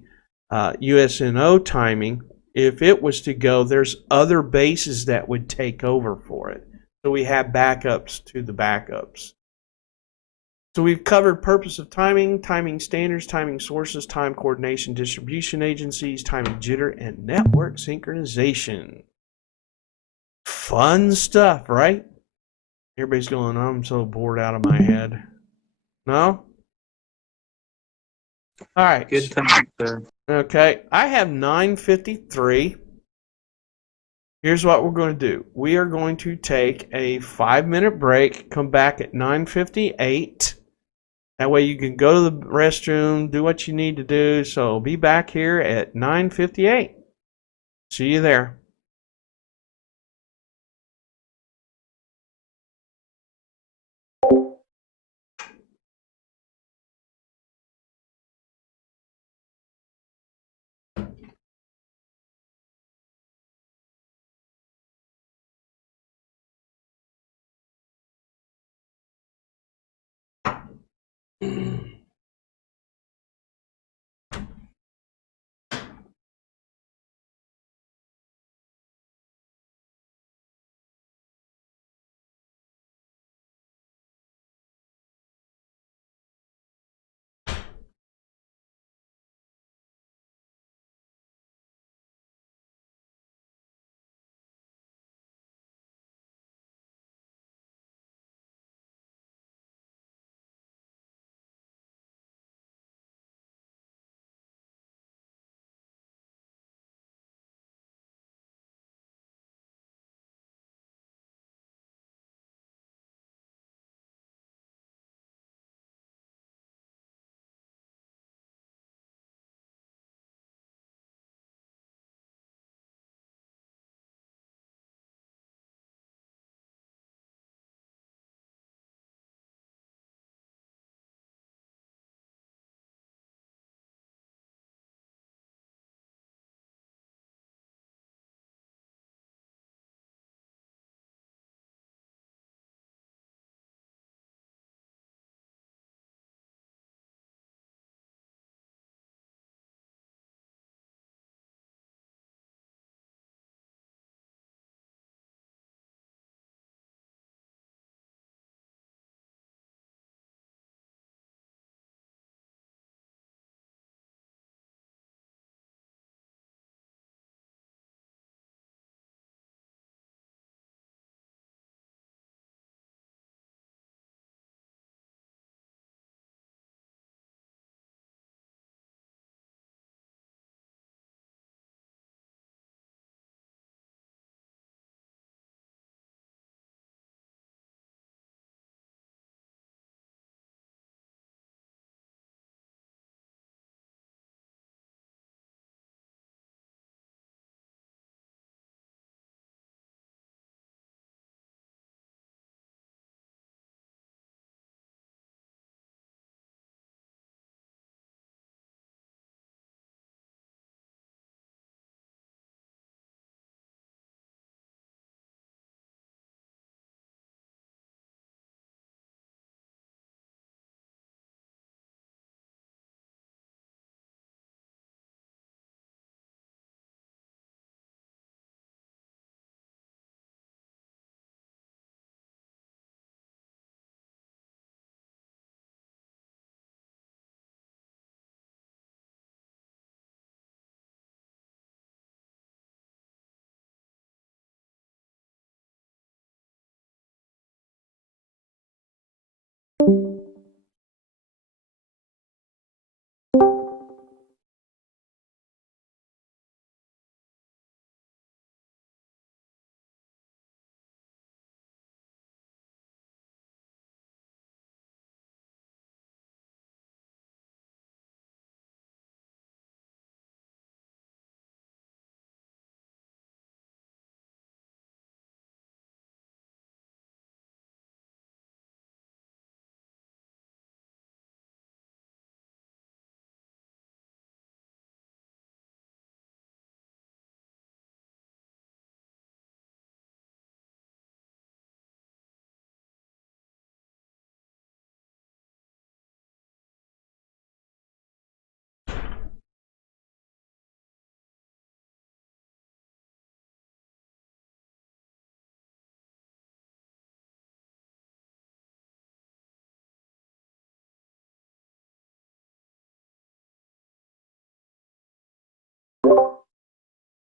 USNO timing. If it was to go, there's other bases that would take over for it. So we have backups to the backups. So we've covered purpose of timing, timing standards, timing sources, time coordination distribution agencies, timing jitter, and network synchronization. Fun stuff, right? Everybody's going, I'm so bored out of my head. No? All right. Good time, sir. Okay. I have 9:53. Here's what we're going to do. We are going to take a 5-minute break, come back at 9:58. That way you can go to the restroom, do what you need to do. So be back here at 9:58. See you there.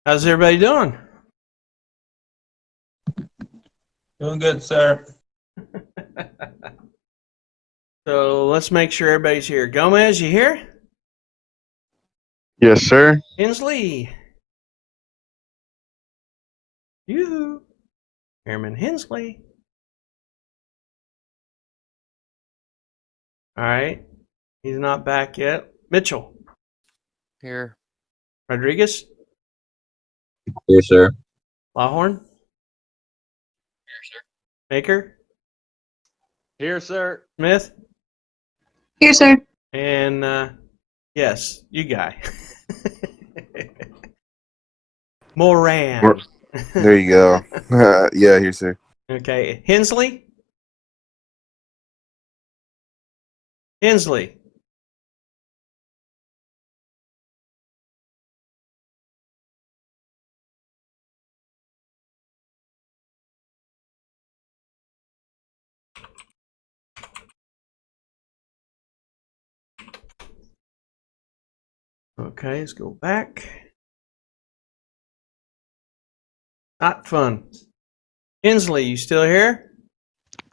How's everybody doing? Doing good, sir. So let's make sure everybody's here. Gomez, you here? Yes, sir. Hensley. You. Airman Hensley. All right. He's not back yet. Mitchell. Here. Rodriguez. Yes, sir. Lawhorn. Baker. Here, sir. Smith. Here, sir. And yes, you guy. Moran. There you go. Yeah, here, sir. Okay. Hensley. Hensley. Okay, let's go back. Not fun. Hensley, you still here?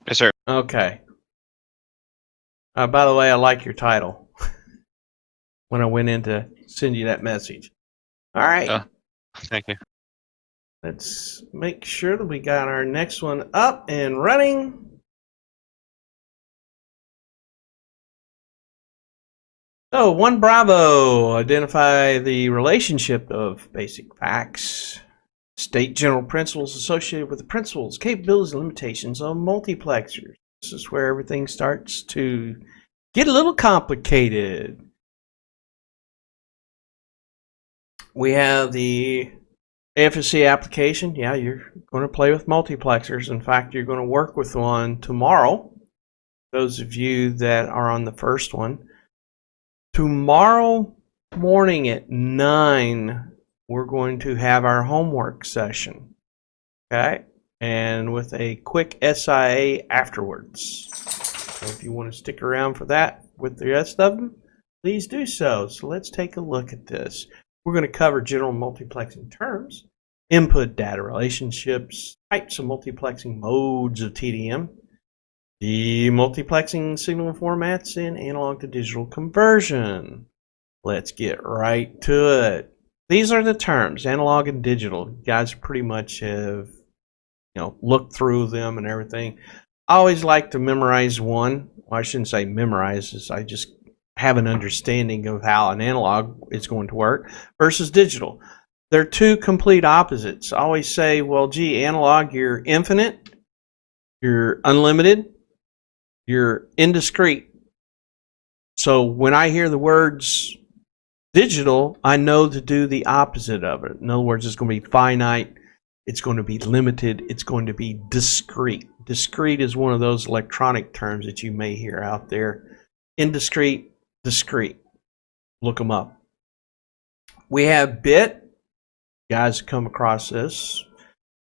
Yes, sir. Okay. By the way, I like your title when I went in to send you that message. All right. Oh. Thank you. Let's make sure that we got our next one up and running. So, 1 Bravo, identify the relationship of basic facts. State general principles associated with the principles, capabilities, and limitations of multiplexers. This is where everything starts to get a little complicated. We have the AFSC application. Yeah, you're going to play with multiplexers. In fact, you're going to work with one tomorrow. Those of you that are on the first one. Tomorrow morning at 9, we're going to have our homework session. Okay? And with a quick SIA afterwards. So if you want to stick around for that with the rest of them, please do so. So let's take a look at this. We're going to cover general multiplexing terms, input data relationships, types of multiplexing modes of TDM, demultiplexing signal formats, and analog to digital conversion. Let's get right to it. These are the terms, analog and digital. You guys pretty much have looked through them and everything. I always like to memorize one. Well, I shouldn't say memorize, I just have an understanding of how an analog is going to work versus digital. They're two complete opposites. I always say, well, gee, analog, you're infinite, you're unlimited, you're indiscrete. So when I hear the words digital, I know to do the opposite of it. In other words, it's going to be finite, it's going to be limited, it's going to be discrete. Discrete is one of those electronic terms that you may hear out there. Indiscrete, discrete. Look them up. We have bit. You guys come across this.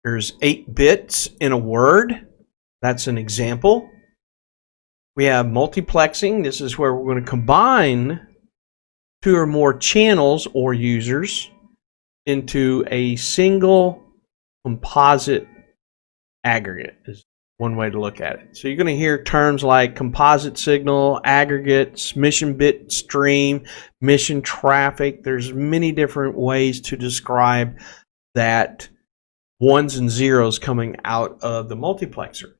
There's 8 bits in a word. That's an example. We have multiplexing. This is where we're going to combine 2 or more channels or users into a single composite aggregate is one way to look at it. So you're going to hear terms like composite signal, aggregates, mission bit stream, mission traffic. There's many different ways to describe that ones and zeros coming out of the multiplexer.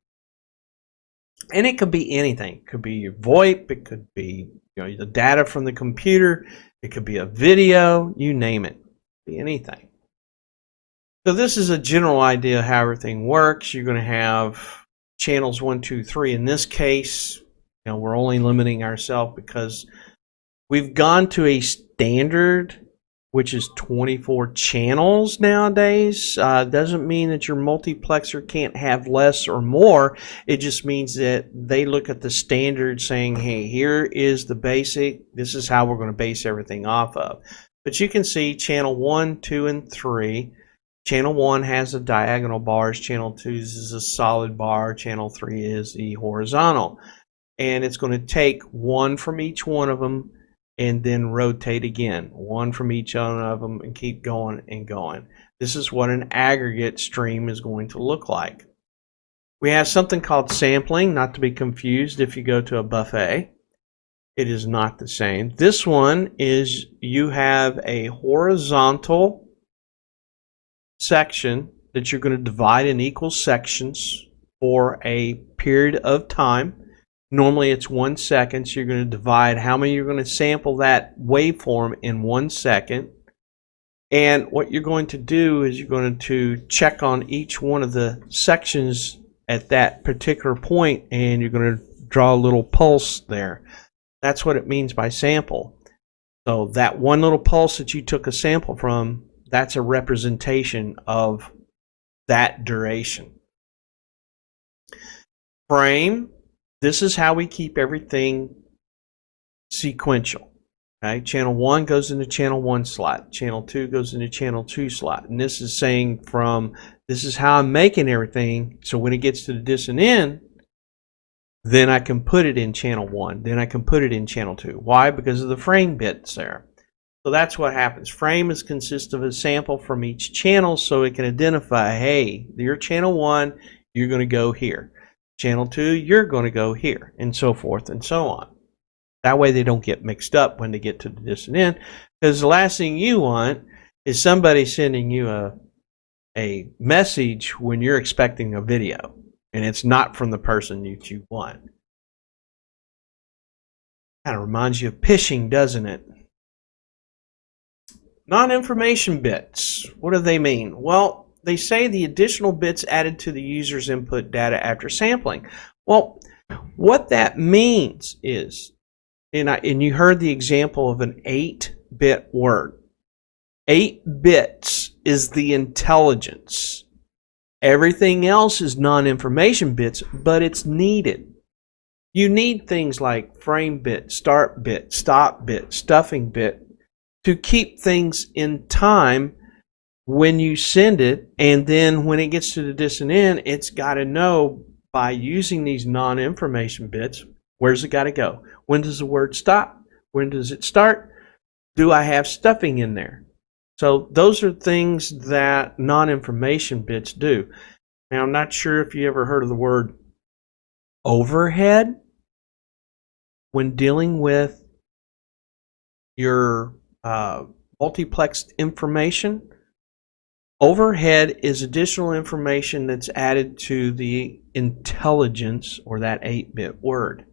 And it could be anything. It could be your VoIP, it could be the data from the computer, it could be a video, you name it. It could be anything. So this is a general idea of how everything works. You're going to have channels 1, 2, 3. In this case, we're only limiting ourselves because we've gone to a standard, which is 24 channels nowadays. Doesn't mean that your multiplexer can't have less or more. It just means that they look at the standard saying, hey, here is the basic. This is how we're going to base everything off of. But you can see channel 1, 2, and 3. Channel 1 has the diagonal bars. Channel 2 is a solid bar. Channel 3 is the horizontal. And it's going to take one from each one of them and then rotate again, one from each one of them, and keep going and going. This is what an aggregate stream is going to look like. We have something called sampling, not to be confused if you go to a buffet. It is not the same. This one is you have a horizontal section that you're going to divide in equal sections for a period of time. Normally it's 1 second, so you're going to divide how many you're going to sample that waveform in 1 second. And what you're going to do is you're going to check on each one of the sections at that particular point, and you're going to draw a little pulse there. That's what it means by sample. So that one little pulse that you took a sample from, that's a representation of that duration. Frame, this is how we keep everything sequential. Okay, channel 1 goes into channel 1 slot, channel 2 goes into channel 2 slot, and this is saying from this is how I'm making everything, so when it gets to the dissonant end, then I can put it in channel 1, then I can put it in channel 2. Why? Because of the frame bits there. So that's what happens. Frame consists of a sample from each channel, so it can identify, hey, you're channel 1, you're going to go here. Channel 2, you're going to go here, and so forth and so on. That way they don't get mixed up when they get to the dissonant end, because the last thing you want is somebody sending you a message when you're expecting a video, and it's not from the person that you want. Kind of reminds you of phishing, doesn't it? Non-information bits. What do they mean? Well, they say the additional bits added to the user's input data after sampling. Well, what that means is, and you heard the example of an 8-bit word. 8 bits is the intelligence. Everything else is non-information bits, but it's needed. You need things like frame bit, start bit, stop bit, stuffing bit to keep things in time when you send it, and then when it gets to the dissonant end, it's got to know by using these non-information bits, where's it got to go? When does the word stop? When does it start? Do I have stuffing in there? So those are things that non-information bits do. Now, I'm not sure if you ever heard of the word overhead when dealing with your multiplexed information. Overhead is additional information that's added to the intelligence or that 8-bit word.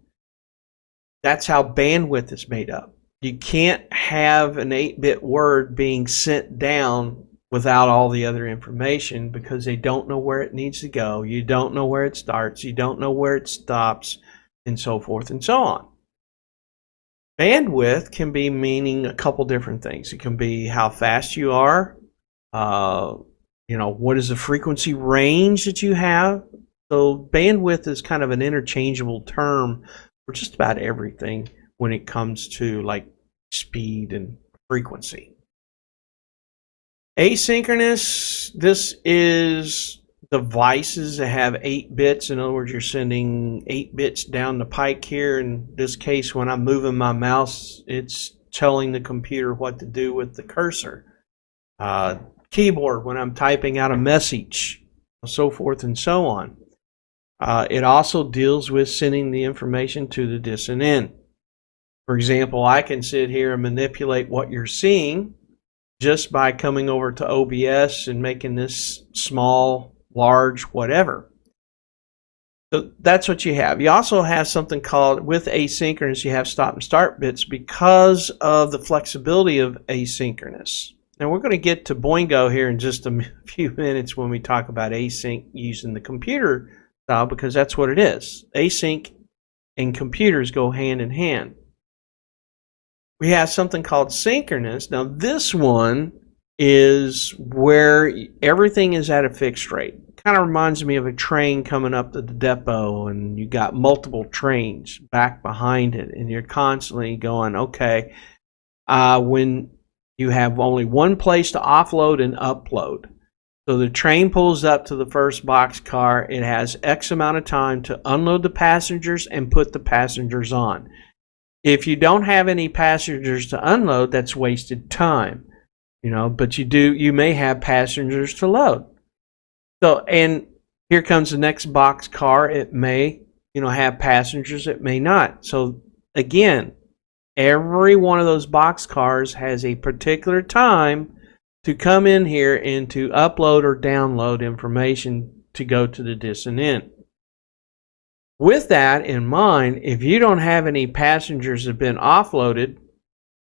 That's how bandwidth is made up. You can't have an 8-bit word being sent down without all the other information, because they don't know where it needs to go. You don't know where it starts. You don't know where it stops, and so forth and so on. Bandwidth can be meaning a couple different things. It can be how fast you are. What is the frequency range that you have? So bandwidth is kind of an interchangeable term for just about everything when it comes to like speed and frequency. Asynchronous, this is devices that have 8 bits. In other words, you're sending 8 bits down the pike here. In this case, when I'm moving my mouse, it's telling the computer what to do with the cursor. Keyboard, when I'm typing out a message, so forth and so on. It also deals with sending the information to the dissonant end. For example, I can sit here and manipulate what you're seeing just by coming over to OBS and making this small, large, whatever. So that's what you have. You also have something called, with asynchronous, you have stop and start bits because of the flexibility of asynchronous. Now we're going to get to Boingo here in just a few minutes when we talk about async using the computer style, because that's what it is. Async and computers go hand in hand. We have something called synchronous. Now this one is where everything is at a fixed rate. Kind of reminds me of a train coming up to the depot, and you got multiple trains back behind it, and you're constantly going, okay, when you have only one place to offload and upload. So the train pulls up to the first boxcar. It has X amount of time to unload the passengers and put the passengers on. If you don't have any passengers to unload, that's wasted time. But you may have passengers to load. So, and here comes the next box car. It may, have passengers, it may not. So again, every one of those box cars has a particular time to come in here and to upload or download information to go to the distant end. With that in mind, if you don't have any passengers that have been offloaded,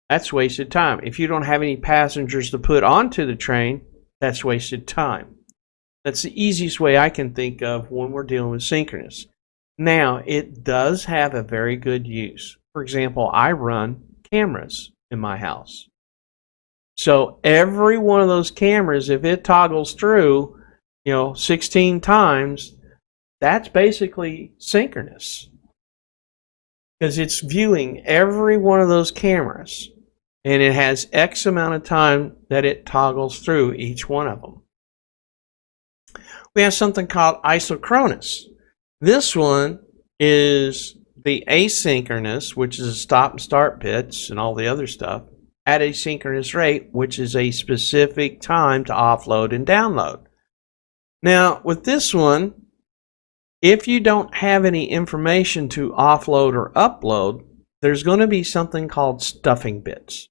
that's wasted time. If you don't have any passengers to put onto the train, that's wasted time. That's the easiest way I can think of when we're dealing with synchronous. Now, it does have a very good use. For example, I run cameras in my house. So every one of those cameras, if it toggles through, 16 times, that's basically synchronous. Because it's viewing every one of those cameras. And it has X amount of time that it toggles through each one of them. We have something called isochronous. This one is the asynchronous, which is a stop and start bits and all the other stuff, at a synchronous rate, which is a specific time to offload and download. Now, with this one, if you don't have any information to offload or upload, there's going to be something called stuffing bits.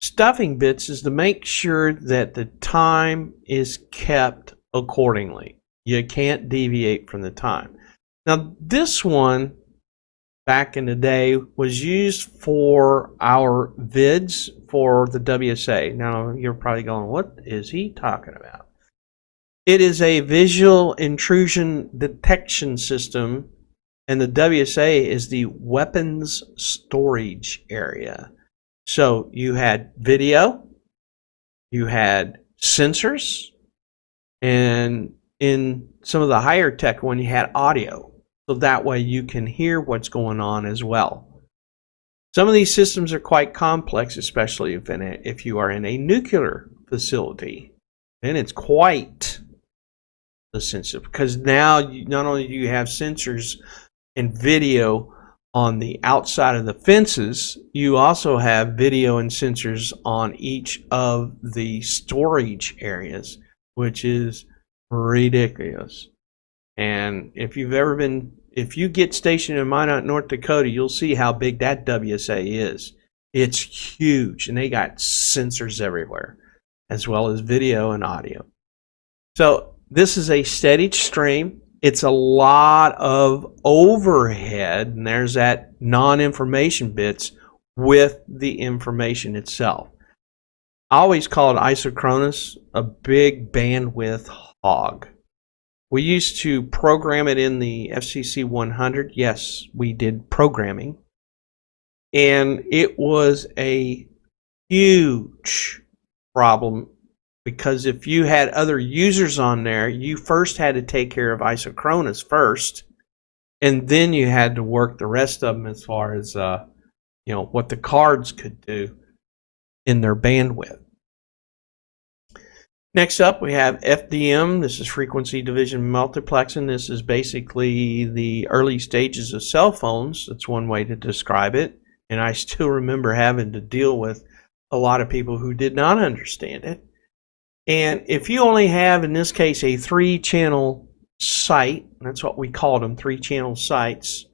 Stuffing bits is to make sure that the time is kept accordingly. You can't deviate from the time. Now, this one, back in the day, was used for our vids for the WSA. Now, you're probably going, what is he talking about? It is a visual intrusion detection system, and the WSA is the weapons storage area. So you had video, you had sensors, and in some of the higher tech one, you had audio. So that way you can hear what's going on as well. Some of these systems are quite complex, especially if you are in a nuclear facility. And it's quite sensitive, because now not only do you have sensors and video on the outside of the fences, you also have video and sensors on each of the storage areas, which is ridiculous. And if you get stationed in Minot, North Dakota, you'll see how big that WSA is. It's huge, and they got sensors everywhere, as well as video and audio. So this is a steady stream. It's a lot of overhead, and there's that non-information bits with the information itself. I always call it isochronous, a big bandwidth hog. We used to program it in the FCC 100. Yes, we did programming. And it was a huge problem, because if you had other users on there, you first had to take care of isochronous first, and then you had to work the rest of them as far as what the cards could do in their bandwidth. Next up, we have FDM. This is frequency division multiplexing. This is basically the early stages of cell phones. That's one way to describe it. And I still remember having to deal with a lot of people who did not understand it. And if you only have, in this case, a 3-channel site, that's what we called them, 3-channel sites,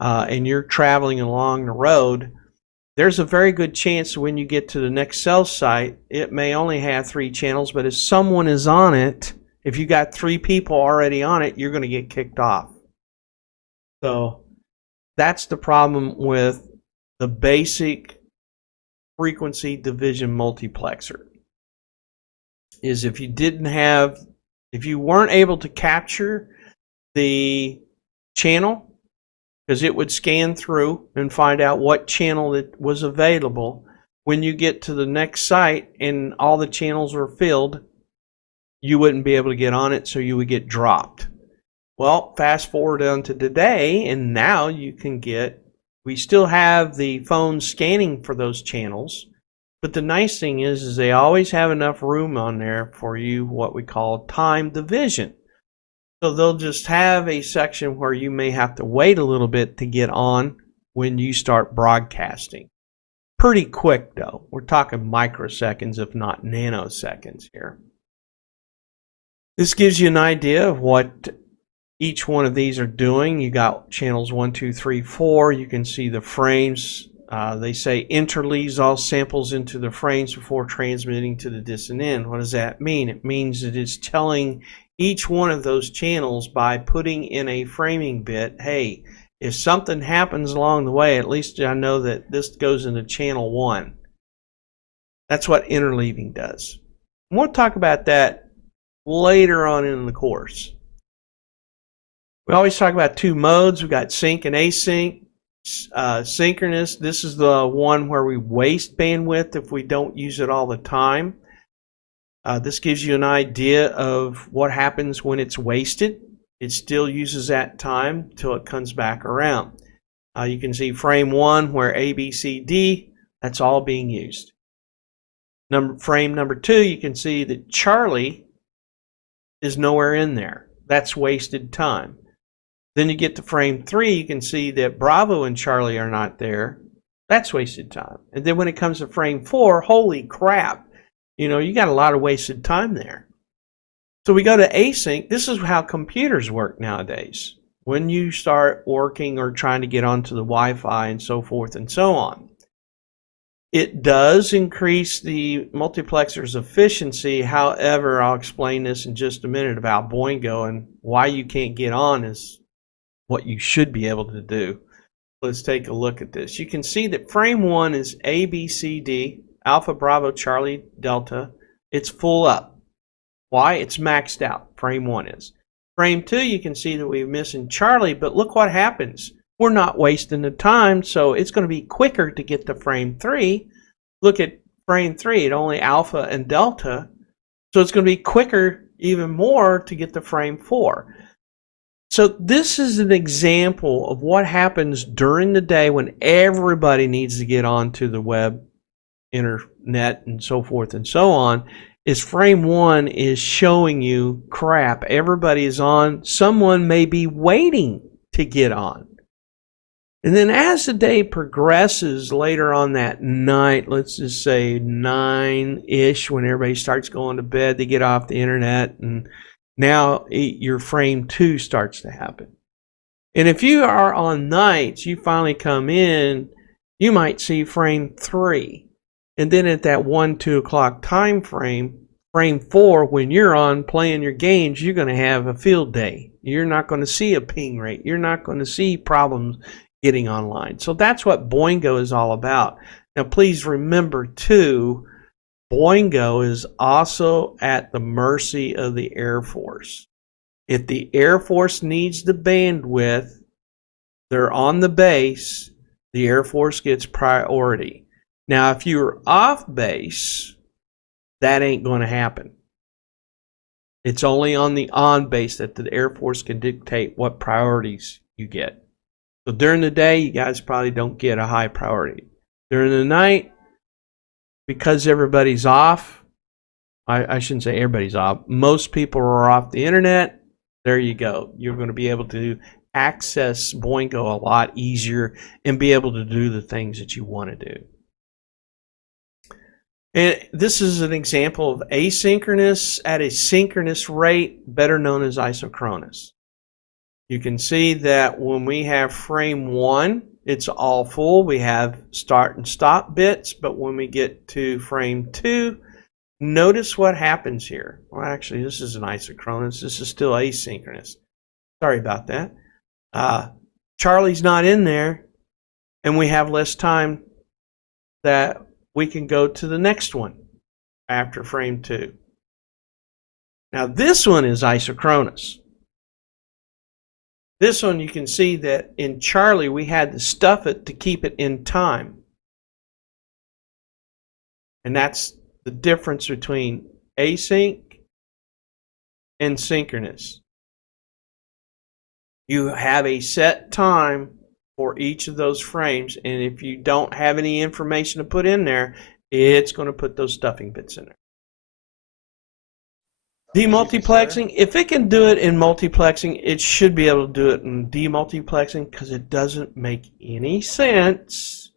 and you're traveling along the road, there's a very good chance when you get to the next cell site, it may only have 3 channels, but if someone is on it, if you got 3 people already on it, you're going to get kicked off. So that's the problem with the basic frequency division multiplexer. Is if you weren't able to capture the channel, because it would scan through and find out what channel that was available. When you get to the next site and all the channels were filled, you wouldn't be able to get on it, so you would get dropped. Well, fast forward on to today, and now you can we still have the phone scanning for those channels, but the nice thing is they always have enough room on there for you, what we call time division. So they'll just have a section where you may have to wait a little bit to get on when you start broadcasting. Pretty quick though. We're talking microseconds, if not nanoseconds here. This gives you an idea of what each one of these are doing. You got channels 1, 2, 3, 4. You can see the frames. They say interleaves all samples into the frames before transmitting to the distant end. What does that mean? It means that it's telling each one of those channels by putting in a framing bit, hey, if something happens along the way, at least I know that this goes into channel 1. That's what interleaving does. And we'll talk about that later on in the course. We always talk about two modes. We've got sync and async. Synchronous, this is the one where we waste bandwidth if we don't use it all the time. This gives you an idea of what happens when it's wasted. It still uses that time till it comes back around. You can see frame 1 where A, B, C, D, that's all being used. Frame number 2, you can see that Charlie is nowhere in there. That's wasted time. Then you get to frame 3, you can see that Bravo and Charlie are not there. That's wasted time. And then when it comes to frame 4, holy crap, you got a lot of wasted time there. So we go to async. This is how computers work nowadays. When you start working or trying to get onto the Wi-Fi and so forth and so on. It does increase the multiplexer's efficiency. However, I'll explain this in just a minute about Boingo, and why you can't get on is what you should be able to do. Let's take a look at this. You can see that frame 1 is A, B, C, D, Alpha, Bravo, Charlie, Delta. It's full up. Why? It's maxed out. Frame 1 is. Frame 2, you can see that we're missing Charlie, but look what happens. We're not wasting the time, so it's going to be quicker to get to frame 3. Look at frame 3, it only Alpha and Delta, so it's going to be quicker even more to get to frame 4. So this is an example of what happens during the day when everybody needs to get onto the web, internet, and so forth and so on. Is frame 1 is showing you, crap, everybody is on. Someone may be waiting to get on. And then as the day progresses later on that night, let's just say 9-ish, when everybody starts going to bed, they get off the internet, and now your frame 2 starts to happen. And if you are on nights, you finally come in, you might see frame 3. And then at that 1, 2 o'clock time frame, frame 4, when you're on playing your games, you're going to have a field day. You're not going to see a ping rate. You're not going to see problems getting online. So that's what Boingo is all about. Now please remember too, Boingo is also at the mercy of the Air Force. If the Air Force needs the bandwidth, they're on the base, the Air Force gets priority. Now if you're off base, that ain't going to happen. It's only on the on base that the Air Force can dictate what priorities you get. So during the day, you guys probably don't get a high priority. During the night, because everybody's off, I shouldn't say everybody's off, most people are off the internet, there you go. You're going to be able to access Boingo a lot easier and be able to do the things that you want to do. And this is an example of asynchronous at a synchronous rate, better known as isochronous. You can see that when we have frame 1, it's all full. We have start and stop bits, but when we get to frame 2, notice what happens here. Well, actually, this is an isochronous. This is still asynchronous. Sorry about that. Charlie's not in there, and we have less time that we can go to the next one after frame 2. Now, this one is isochronous. This one, you can see that in Charlie, we had to stuff it to keep it in time. And that's the difference between async and synchronous. You have a set time for each of those frames, and if you don't have any information to put in there, it's going to put those stuffing bits in there. Demultiplexing, if it can do it in multiplexing, it should be able to do it in demultiplexing because it doesn't make any sense.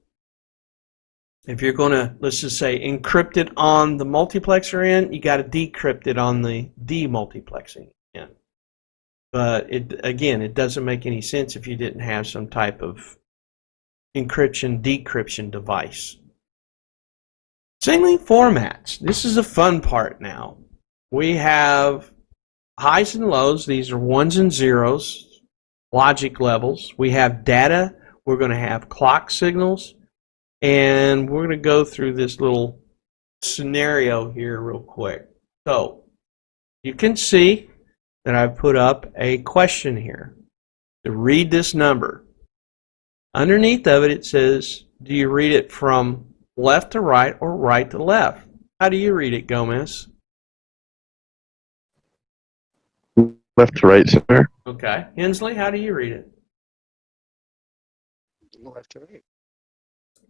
If you're going to, let's just say, encrypt it on the multiplexer end, you got to decrypt it on the demultiplexing end. But it doesn't make any sense if you didn't have some type of encryption, decryption device. Signaling formats. This is the fun part now. We have highs and lows. These are ones and zeros, logic levels. We have data. We're going to have clock signals. And we're going to go through this little scenario here real quick. So you can see that I've put up a question here to read this number. Underneath of it, it says, do you read it from left to right or right to left? How do you read it, Gomez? Left to right, sir. Okay. Hensley, how do you read it? Left to right.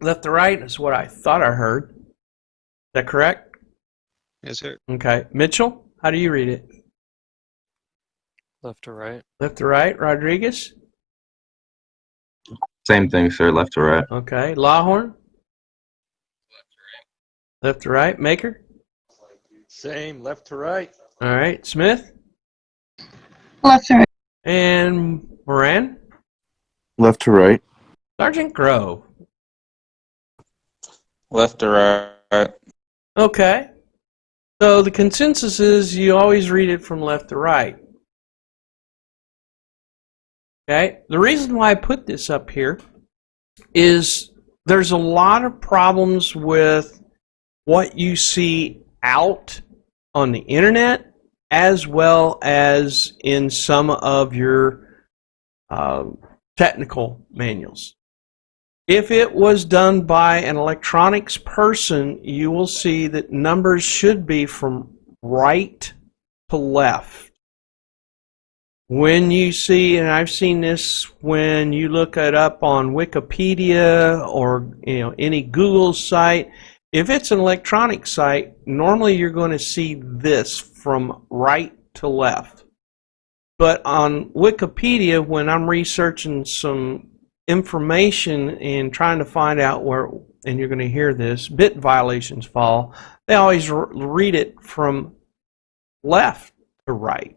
Left to right is what I thought I heard. Is that correct? Yes, sir. Okay. Mitchell, how do you read it? Left to right. Left to right. Rodriguez? Same thing, sir. Left to right. Okay. Lawhorn? Left to right. Maker? Same, left to right. All right. Smith? Left to right. And Moran? Left to right. Sergeant Grove? Left to right. Okay. So the consensus is you always read it from left to right. Okay. The reason why I put this up here is there's a lot of problems with what you see out on the internet as well as in some of your technical manuals. If it was done by an electronics person, you will see that numbers should be from right to left. When you see, and I've seen this when you look it up on Wikipedia or any Google site, if it's an electronic site, normally you're going to see this from right to left. But on Wikipedia, when I'm researching some information and trying to find out where, and you're going to hear this, bit violations fall, they always read it from left to right,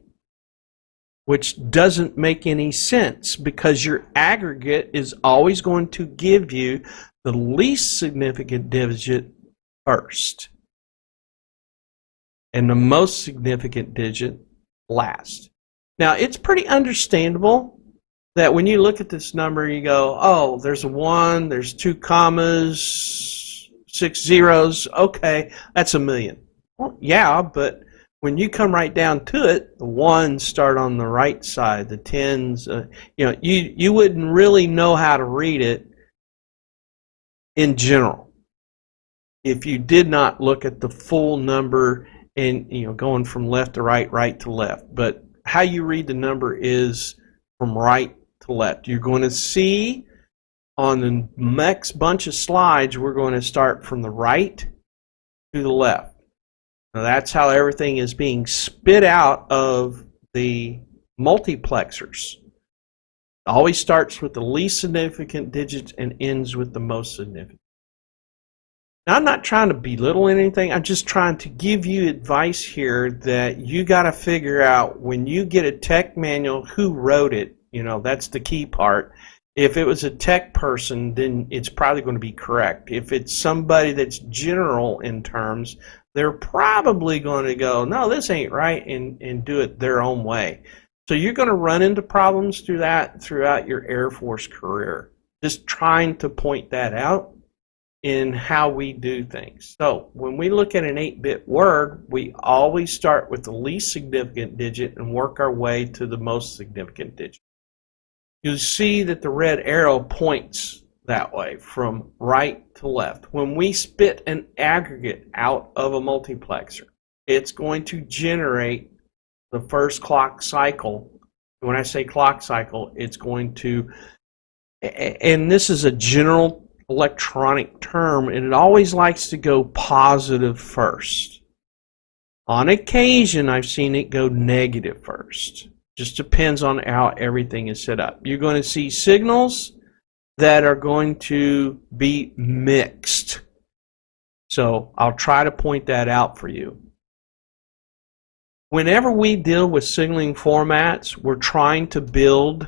which doesn't make any sense because your aggregate is always going to give you the least significant digit first and the most significant digit last. Now, it's pretty understandable that when you look at this number, you go, oh, there's a 1, there's 2 commas, 6 zeros. Okay, that's a million. Well, yeah, but when you come right down to it, the 1s start on the right side, the 10s, you wouldn't really know how to read it in general if you did not look at the full number and going from left to right, right to left. But how you read the number is from right to left. You're going to see on the next bunch of slides, we're going to start from the right to the left. Now that's how everything is being spit out of the multiplexers. It always starts with the least significant digits and ends with the most significant. Now, I'm not trying to belittle anything. I'm just trying to give you advice here that you got to figure out when you get a tech manual, who wrote it. That's the key part. If it was a tech person, then it's probably going to be correct. If it's somebody that's general in terms, they're probably going to go, no, this ain't right, and do it their own way. So you're going to run into problems throughout your Air Force career. Just trying to point that out in how we do things. So when we look at an 8-bit word, we always start with the least significant digit and work our way to the most significant digit. You'll see that the red arrow points that way from right to left. When we spit an aggregate out of a multiplexer, it's going to generate the first clock cycle. When I say clock cycle, it's going to, and this is a general electronic term, and it always likes to go positive first. On occasion, I've seen it go negative first. Just depends on how everything is set up. You're going to see signals that are going to be mixed. So I'll try to point that out for you. Whenever we deal with signaling formats, we're trying to build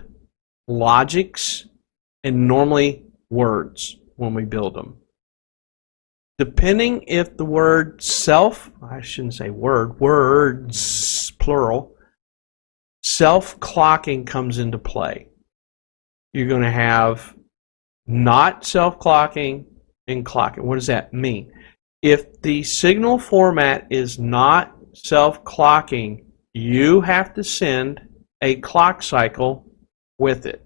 logics and normally words when we build them. Depending if the word self, I shouldn't say word, words, plural, self-clocking comes into play. You're going to have not self-clocking and clocking. What does that mean? If the signal format is not self-clocking, you have to send a clock cycle with it.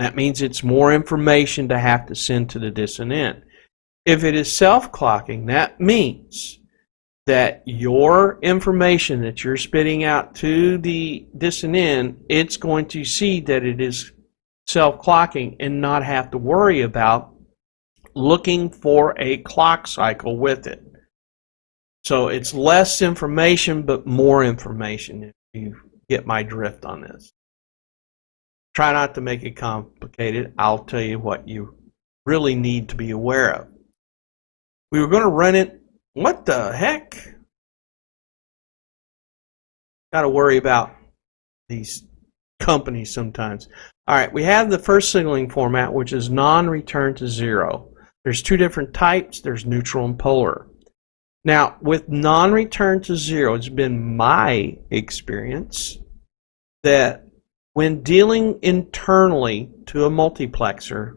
That means it's more information to have to send to the dissonant. If it is self-clocking, that means that your information that you're spitting out to the dissonant, it's going to see that it is self-clocking and not have to worry about looking for a clock cycle with it. So it's less information but more information, if you get my drift on this. Try not to make it complicated. I'll tell you what you really need to be aware of. We were going to run it. What the heck? Got to worry about these companies sometimes. All right, we have the first signaling format, which is non-return to zero. There's two different types. There's neutral and polar. Now, with non-return to zero, it's been my experience that when dealing internally to a multiplexer,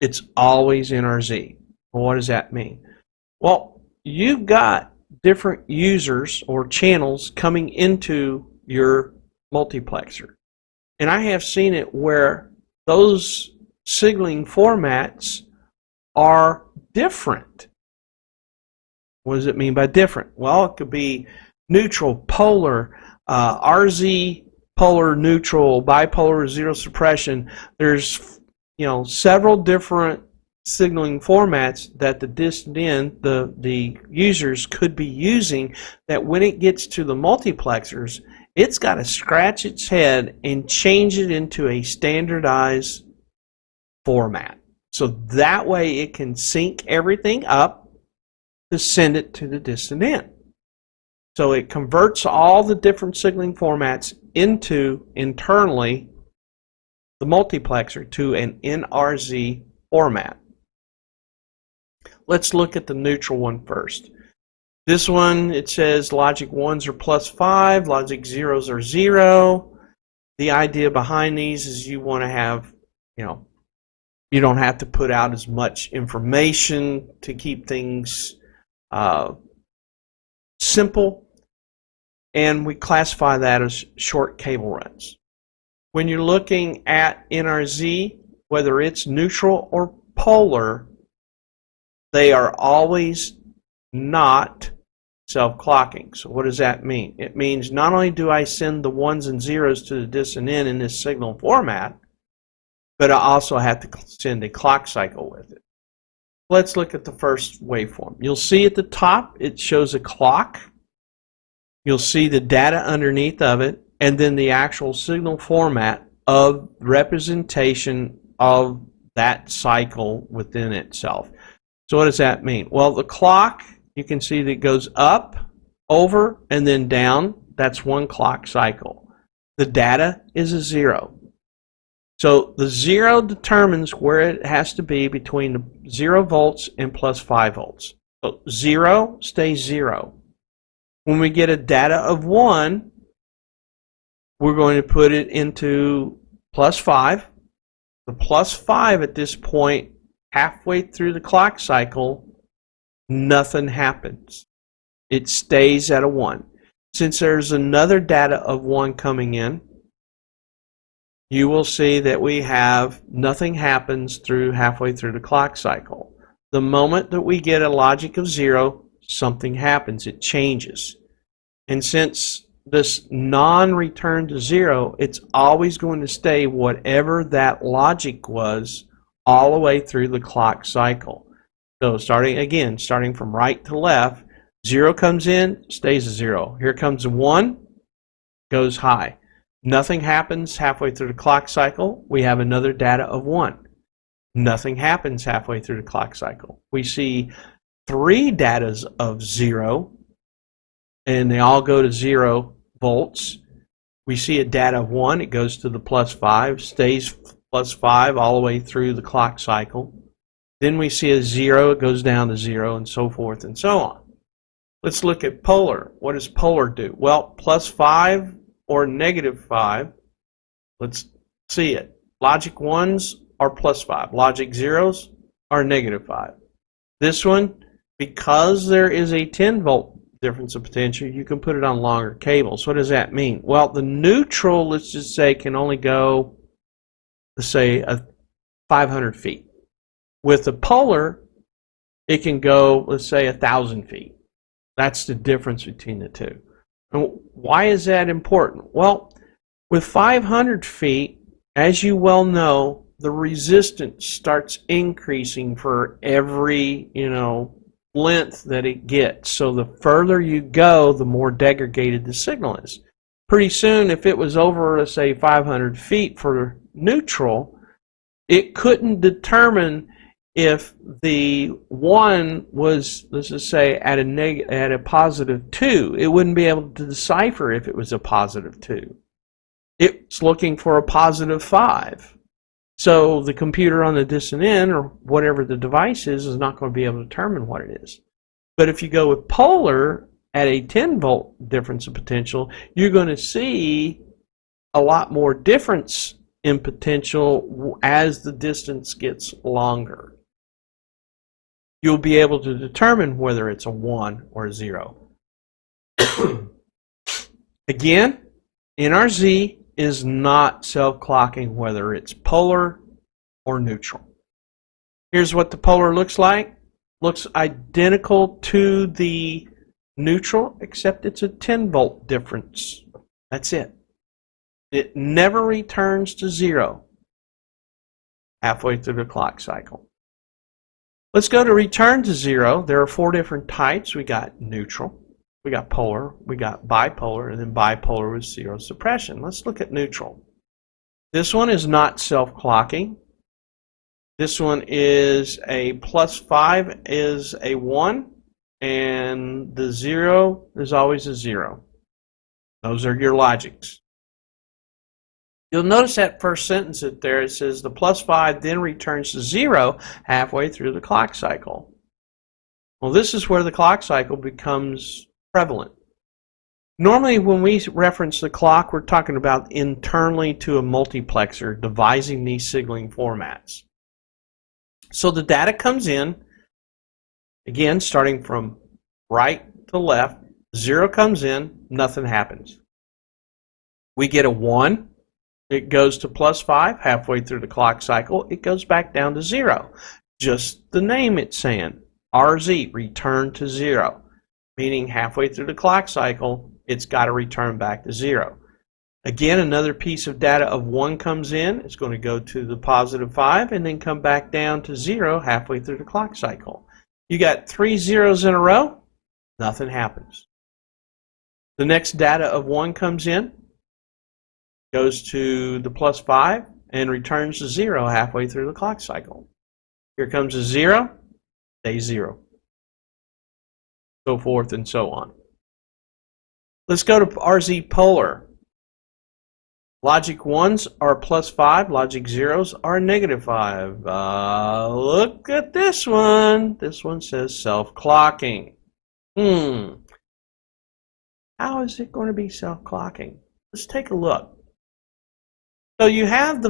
it's always NRZ. Well, what does that mean? Well, you've got different users or channels coming into your multiplexer. And I have seen it where those signaling formats are different. What does it mean by different? Well, it could be neutral, polar, RZ, polar, neutral, bipolar, zero suppression. There's, several different signaling formats that the dissonant, the users could be using, that when it gets to the multiplexers, it's got to scratch its head and change it into a standardized format. So that way it can sync everything up to send it to the dissonant. So it converts all the different signaling formats into, internally, the multiplexer to an NRZ format. Let's look at the neutral one first. This one, it says logic 1s are +5, logic 0s are 0. The idea behind these is you want to have, you don't have to put out as much information to keep things simple. And we classify that as short cable runs. When you're looking at NRZ, whether it's neutral or polar, they are always not self-clocking. So what does that mean? It means not only do I send the 1s and 0s to the dissonant in this signal format, but I also have to send a clock cycle with it. Let's look at the first waveform. You'll see at the top it shows a clock. You'll see the data underneath of it, and then the actual signal format of representation of that cycle within itself. So what does that mean? Well, the clock, you can see that it goes up, over, and then down. That's one clock cycle. The data is a 0. So the 0 determines where it has to be between the 0 volts and +5 volts. So 0 stays 0. When we get a data of 1, we're going to put it into +5. The +5 at this point, halfway through the clock cycle, nothing happens. It stays at a 1. Since there's another data of 1 coming in, you will see that we have nothing happens through halfway through the clock cycle. The moment that we get a logic of 0, something happens. It changes. And since this non-return to 0, it's always going to stay whatever that logic was all the way through the clock cycle. So starting from right to left, 0 comes in, stays a 0. Here comes a 1, goes high. Nothing happens halfway through the clock cycle. We have another data of 1. Nothing happens halfway through the clock cycle. We see 3 datas of 0, and they all go to 0 volts. We see a data of 1, it goes to the +5, stays +5 all the way through the clock cycle. Then we see a 0, it goes down to 0, and so forth and so on. Let's look at polar. What does polar do? Well, +5 or -5, let's see it. Logic 1s are +5. Logic 0s are -5. This one, because there is a 10-volt difference of potential, you can put it on longer cables. What does that mean? Well, the neutral, let's just say, can only go, let's say, 500 feet. With the polar, it can go, let's say, 1,000 feet. That's the difference between the two. And why is that important? Well, with 500 feet, as you well know, the resistance starts increasing for every, length that it gets. So the further you go, the more degraded the signal is. Pretty soon, if it was over, let's say, 500 feet for neutral, it couldn't determine if the 1 was, let's just say, at a +2. It wouldn't be able to decipher if it was a +2. It's looking for a +5. So the computer on the distant end, or whatever the device is not going to be able to determine what it is. But if you go with polar at a 10-volt difference of potential, you're going to see a lot more difference in potential as the distance gets longer. You'll be able to determine whether it's a 1 or a 0. Again, NRZ is not self-clocking whether it's polar or neutral. Here's what the polar looks like. Looks identical to the neutral, except it's a 10-volt difference. That's it. It never returns to 0 halfway through the clock cycle. Let's go to return to 0. There are 4 different types. We got neutral, we got polar, we got bipolar, and then bipolar with 0 suppression. Let's look at neutral. This one is not self-clocking. This one is a +5 is a 1, and the 0 is always a 0. Those are your logics. You'll notice that first sentence there, it says the +5 then returns to 0 halfway through the clock cycle. Well, this is where the clock cycle becomes prevalent. Normally, when we reference the clock, we're talking about internally to a multiplexer devising these signaling formats. So the data comes in, again, starting from right to left. 0 comes in, nothing happens. We get a 1. It goes to +5 halfway through the clock cycle. It goes back down to 0. Just the name it's saying. RZ, return to 0. Meaning halfway through the clock cycle, it's got to return back to 0. Again, another piece of data of 1 comes in. It's going to go to the +5 and then come back down to 0 halfway through the clock cycle. You got 3 zeros in a row, nothing happens. The next data of 1 comes in, goes to the +5 and returns to 0 halfway through the clock cycle. Here comes a 0, stays 0. So forth and so on. Let's go to RZ polar. Logic 1s are +5, logic 0s are -5. Look at this one. This one says self-clocking. How is it going to be self-clocking? Let's take a look. So you have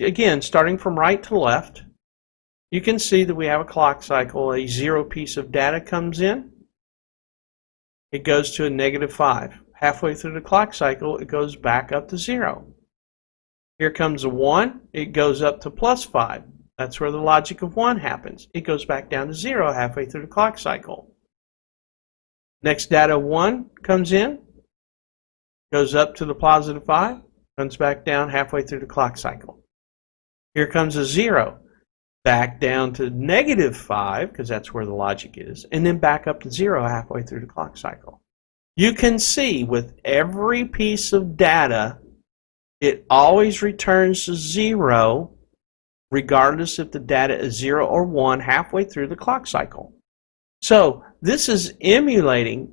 again, starting from right to left, you can see that we have a clock cycle. A 0 piece of data comes in. It goes to a -5. Halfway through the clock cycle, it goes back up to 0. Here comes a 1. It goes up to +5. That's where the logic of 1 happens. It goes back down to 0 halfway through the clock cycle. Next data 1 comes in, goes up to the +5, comes back down halfway through the clock cycle. Here comes a 0. back down to -5, because that's where the logic is, and then back up to 0 halfway through the clock cycle. You can see with every piece of data, it always returns to 0, regardless if the data is 0 or 1 halfway through the clock cycle. So this is emulating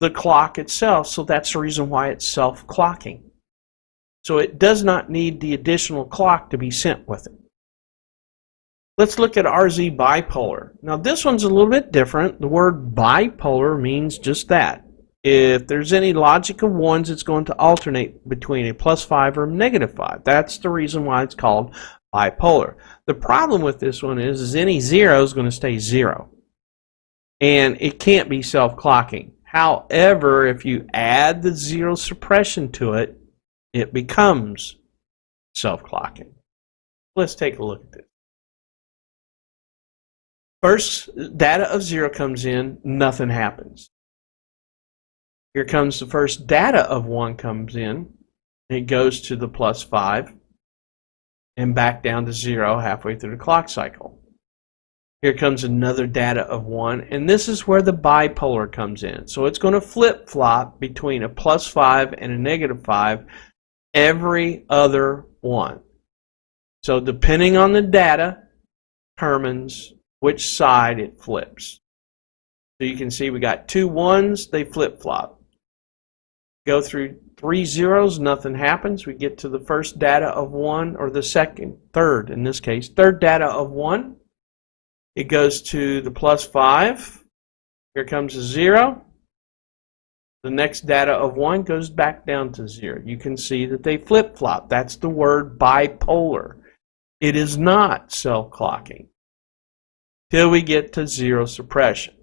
the clock itself, so that's the reason why it's self-clocking. So it does not need the additional clock to be sent with it. Let's look at RZ bipolar. Now this one's a little bit different. The word bipolar means just that. If there's any logic of ones, it's going to alternate between a +5 or -5. That's the reason why it's called bipolar. The problem with this one is any 0 is going to stay 0. And it can't be self-clocking. However, if you add the 0 suppression to it, it becomes self-clocking. Let's take a look at this. First, data of 0 comes in, nothing happens. Here comes the first data of 1 comes in, it goes to the +5 and back down to 0 halfway through the clock cycle. Here comes another data of 1, and this is where the bipolar comes in. So it's going to flip-flop between a +5 and a -5 every other one. So depending on the data, determines which side it flips. So you can see we got 2 1s, they flip-flop. Go through 3 0s, nothing happens. We get to the first data of 1, or the third in this case, third data of 1. It goes to the +5. Here comes a 0. The next data of 1 goes back down to 0. You can see that they flip-flop. That's the word bipolar. It is not self-clocking till we get to 0 suppression.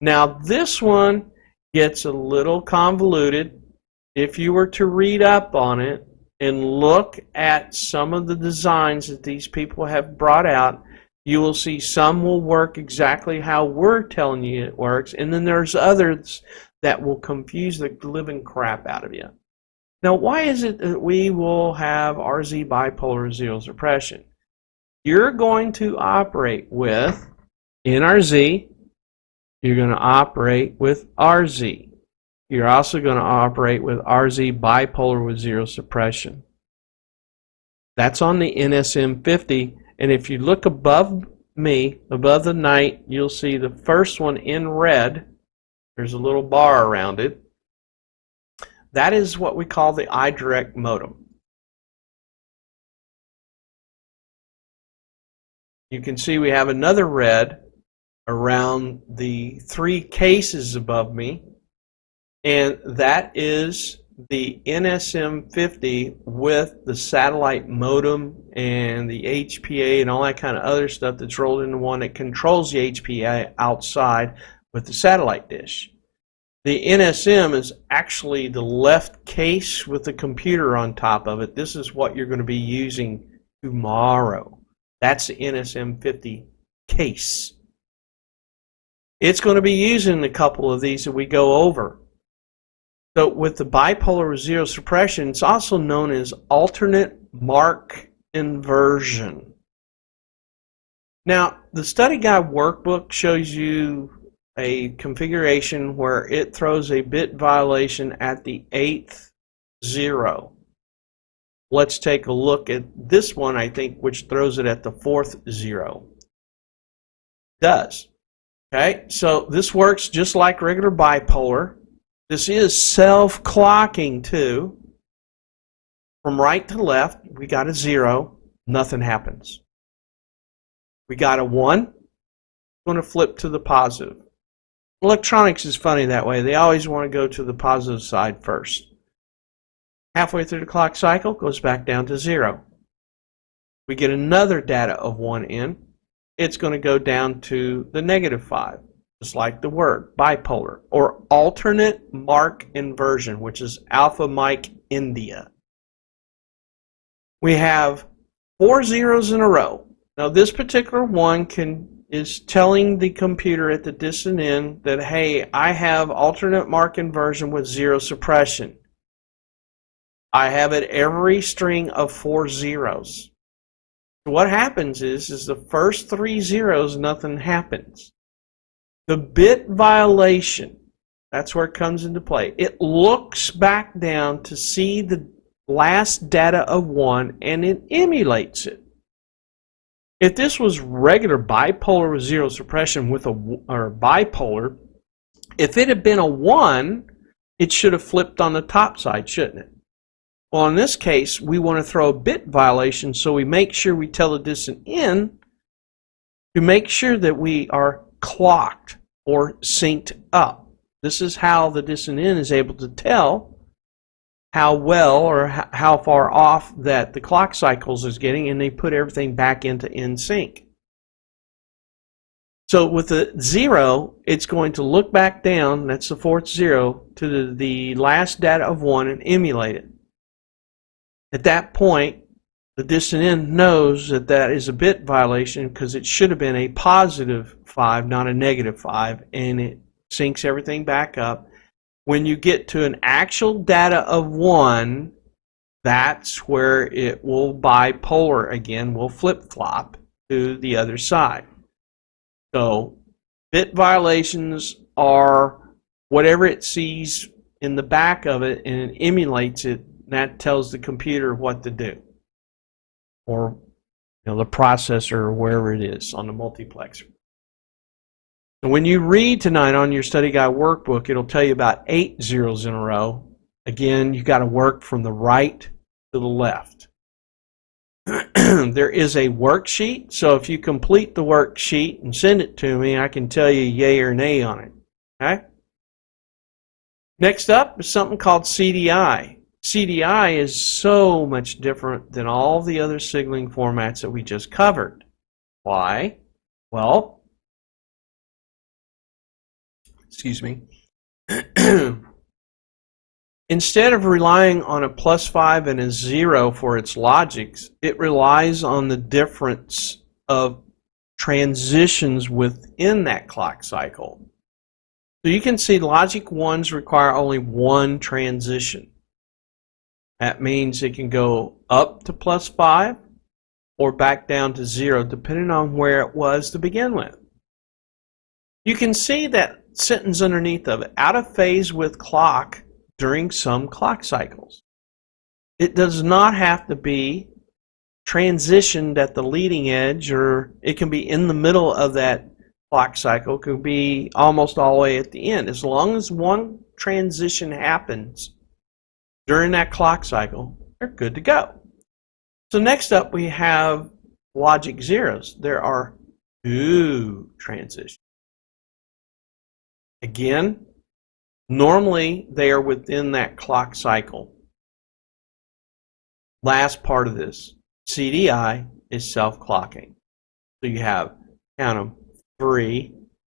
Now this one gets a little convoluted. If you were to read up on it and look at some of the designs that these people have brought out, you will see some will work exactly how we're telling you it works, and then there's others that will confuse the living crap out of you. Now, why is it that we will have RZ bipolar 0 suppression? You're going to operate with NRZ. You're going to operate with RZ. You're also going to operate with RZ bipolar with 0 suppression. That's on the NSM50. And if you look above me, above the night, you'll see the first one in red. There's a little bar around it. That is what we call the iDirect modem. You can see we have another red around the 3 cases above me, and that is the NSM50 with the satellite modem and the HPA and all that kind of other stuff that's rolled into one that controls the HPA outside with the satellite dish. The NSM is actually the left case with the computer on top of it. This is what you're going to be using tomorrow. That's the NSM50 case. It's going to be using a couple of these that we go over. So with the bipolar with 0 suppression, it's also known as alternate mark inversion. Now, the study guide workbook shows you a configuration where it throws a bit violation at the 8th 0. Let's take a look at this one, I think, which throws it at the 4th 0. It does. Okay, so this works just like regular bipolar. This is self-clocking too. From right to left, we got a 0, nothing happens. We got a 1, going to flip to the positive. Electronics is funny that way. They always want to go to the positive side first. Halfway through the clock cycle, goes back down to 0. We get another data of 1 in. It's going to go down to the -5. Just like the word bipolar, or alternate mark inversion, which is Alpha Mike India. We have 4 zeros in a row. Now this particular one is telling the computer at the distant end that, hey, I have alternate mark inversion with 0 suppression. I have it every string of 4 zeros. What happens is the first 3 zeros, nothing happens. The bit violation, that's where it comes into play. It looks back down to see the last data of 1 and it emulates it. If this was regular bipolar with zero suppression with or bipolar, if it had been a 1, it should have flipped on the top side, shouldn't it? Well, in this case, we want to throw a bit violation, so we make sure we tell the distance in to make sure that we are clocked or synced up. This is how the distance in is able to tell how well or how far off that the clock cycles is getting, and they put everything back into in sync. So with the 0, it's going to look back down, that's the 4th 0, to the last data of 1 and emulate it. At that point, the distant in knows that that is a bit violation because it should have been a positive 5, not a negative 5, and it syncs everything back up. When you get to an actual data of 1, that's where it will bipolar again, will flip-flop to the other side. So bit violations are whatever it sees in the back of it and it emulates it, and that tells the computer what to do. Or the processor or wherever it is on the multiplexer. And when you read tonight on your study guide workbook, it'll tell you about 8 zeros in a row. Again, you got to work from the right to the left. There is a worksheet, so if you complete the worksheet and send it to me, I can tell you yay or nay on it. Okay? Next up is something called CDI. CDI is so much different than all the other signaling formats that we just covered. Why? Well, excuse me. Instead of relying on a +5 and a 0 for its logics, it relies on the difference of transitions within that clock cycle. So you can see logic 1s require only one transition. That means it can go up to +5 or back down to 0, depending on where it was to begin with. You can see that sentence underneath of it, out of phase with clock during some clock cycles. It does not have to be transitioned at the leading edge, or it can be in the middle of that clock cycle, it could be almost all the way at the end. As long as one transition happens during that clock cycle, they're good to go. So next up we have logic zeros. There are 2 transitions. Again, normally they are within that clock cycle. Last part of this, CDI is self-clocking. So you have, count them, 3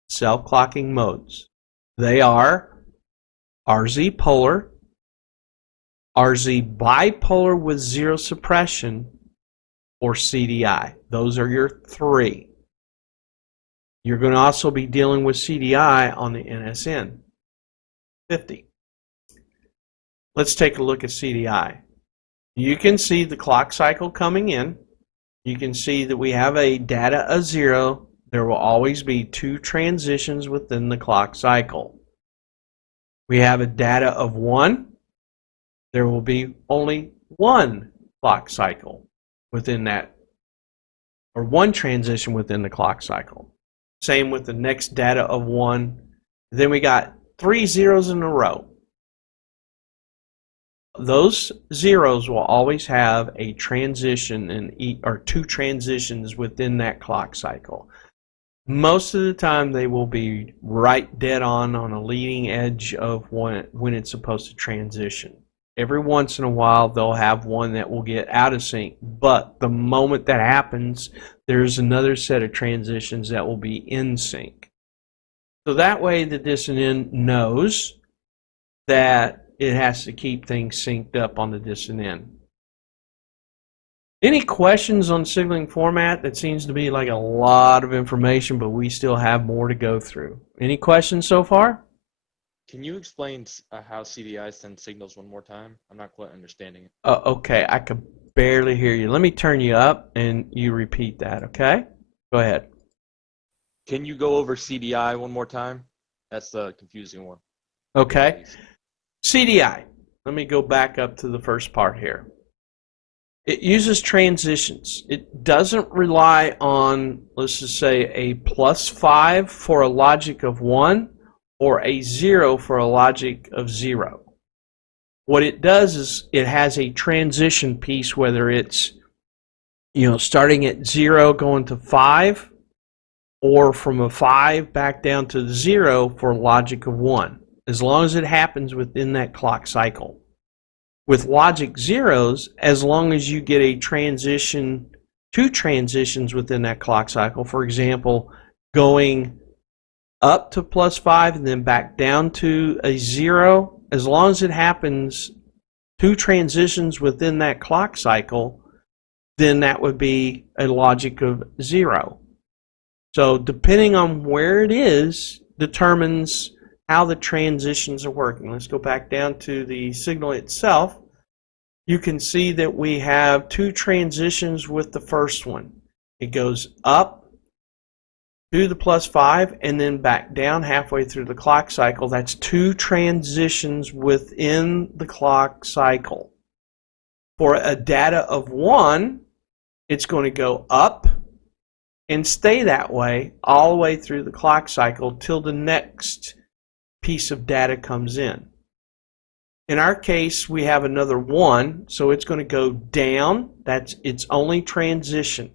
self-clocking modes. They are RZ polar, RZ bipolar with 0 suppression, or CDI. Those are your 3. You're going to also be dealing with CDI on the NSN 50. Let's take a look at CDI. You can see the clock cycle coming in. You can see that we have a data of 0. There will always be 2 transitions within the clock cycle. We have a data of 1. There will be only 1 clock cycle within that, or 1 transition within the clock cycle. Same with the next data of 1. Then we got 3 zeros in a row. Those zeros will always have a transition or 2 transitions within that clock cycle. Most of the time they will be right dead on a leading edge of when it's supposed to transition. Every once in a while they'll have one that will get out of sync, but the moment that happens, there's another set of transitions that will be in sync. So that way the distant knows that it has to keep things synced up on the distant. Any questions on signaling format? That seems to be like a lot of information, but we still have more to go through. Any questions so far? Can you explain how CDI sends signals one more time? I'm not quite understanding it. Okay, I could barely hear you. Let me turn you up and you repeat that, okay? Go ahead. Can you go over CDI one more time? That's the confusing one. Okay. CDI. Let me go back up to the first part here. It uses transitions. It doesn't rely on, let's just say, a +5 for a logic of 1 or a 0 for a logic of 0. What it does is it has a transition piece, whether it's starting at 0 going to 5, or from a 5 back down to 0 for a logic of 1, as long as it happens within that clock cycle. With logic zeros, as long as you get a transition, 2 transitions within that clock cycle, for example, going up to +5 and then back down to a 0, as long as it happens 2 transitions within that clock cycle, then that would be a logic of 0. So depending on where it is determines how the transitions are working. Let's go back down to the signal itself. You can see that we have 2 transitions with the first one. It goes up to the +5 and then back down halfway through the clock cycle. That's 2 transitions within the clock cycle. For a data of 1, it's going to go up and stay that way all the way through the clock cycle till the next piece of data comes in. In our case, we have another 1, so it's going to go down. That's its only transition.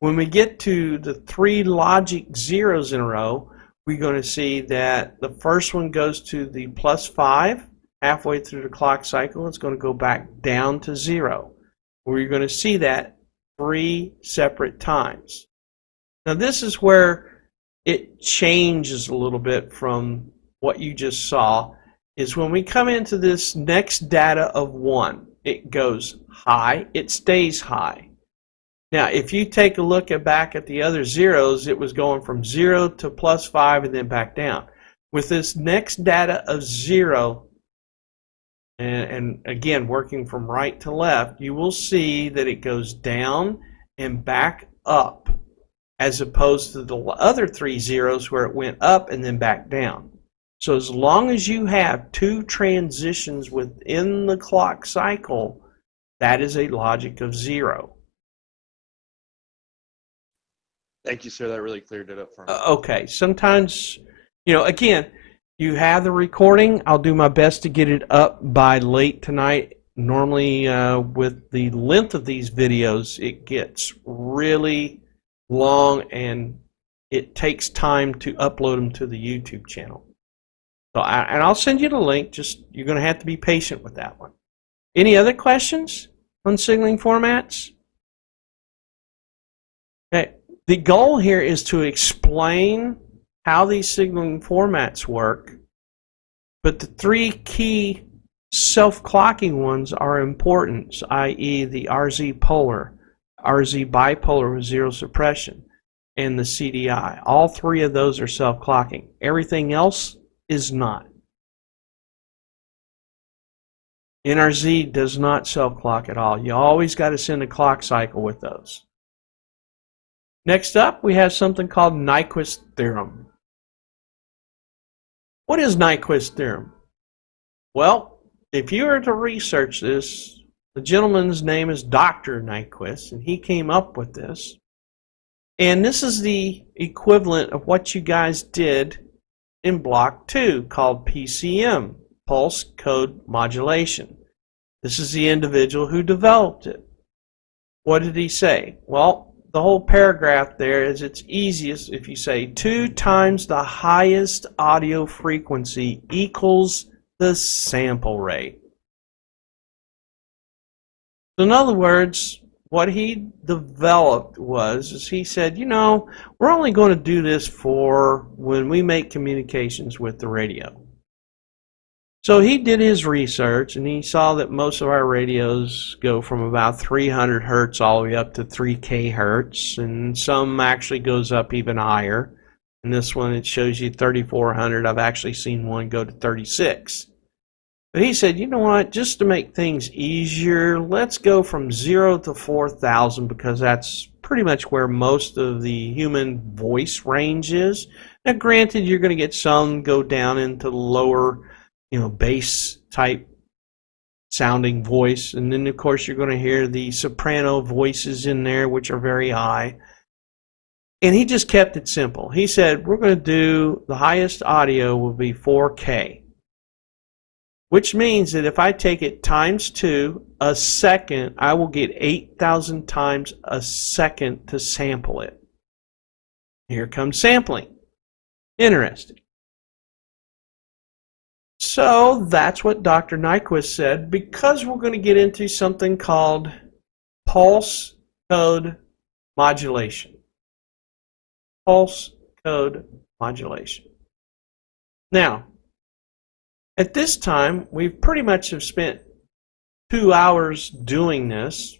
When we get to the 3 logic zeros in a row, we're going to see that the first one goes to the +5 halfway through the clock cycle. It's going to go back down to 0. We're going to see that 3 separate times. Now this is where it changes a little bit from what you just saw, is when we come into this next data of 1, it goes high, it stays high. Now if you take a look back at the other zeros, it was going from 0 to +5 and then back down. With this next data of 0, and again working from right to left, you will see that it goes down and back up, as opposed to the other 3 zeros where it went up and then back down. So as long as you have 2 transitions within the clock cycle, that is a logic of 0. Thank you, sir. That really cleared it up for me. Okay, sometimes, again, you have the recording. I'll do my best to get it up by late tonight. Normally, with the length of these videos, it gets really long and it takes time to upload them to the YouTube channel. So, and I'll send you the link. Just you're going to have to be patient with that one. Any other questions on signaling formats? Okay. The goal here is to explain how these signaling formats work, but the 3 key self-clocking ones are important, i.e. the RZ polar, RZ bipolar with 0 suppression, and the CDI. All 3 of those are self-clocking. Everything else is not. NRZ does not self-clock at all. You always got to send a clock cycle with those. Next up, we have something called Nyquist theorem. What is Nyquist theorem? Well, if you were to research this, the gentleman's name is Dr. Nyquist, and he came up with this. And this is the equivalent of what you guys did in Block 2, called PCM, Pulse Code Modulation. This is the individual who developed it. What did he say? Well, the whole paragraph there is it's easiest if you say 2 times the highest audio frequency equals the sample rate. So in other words, what he developed is he said, we're only going to do this for when we make communications with the radio. So he did his research and he saw that most of our radios go from about 300 hertz all the way up to 3K hertz, and some actually goes up even higher. And this one, it shows you 3400. I've actually seen one go to 36. But he said, you know what, just to make things easier, let's go from 0 to 4,000 because that's pretty much where most of the human voice range is. Now, granted, you're going to get some go down into lower, bass type sounding voice. And then, of course, you're going to hear the soprano voices in there, which are very high. And he just kept it simple. He said, we're going to do the highest audio will be 4K. Which means that if I take it times 2 a second, I will get 8,000 times a second to sample it. Here comes sampling. Interesting. So that's what Dr. Nyquist said, because we're going to get into something called pulse code modulation. Pulse code modulation. Now, at this time, we pretty much have spent 2 hours doing this,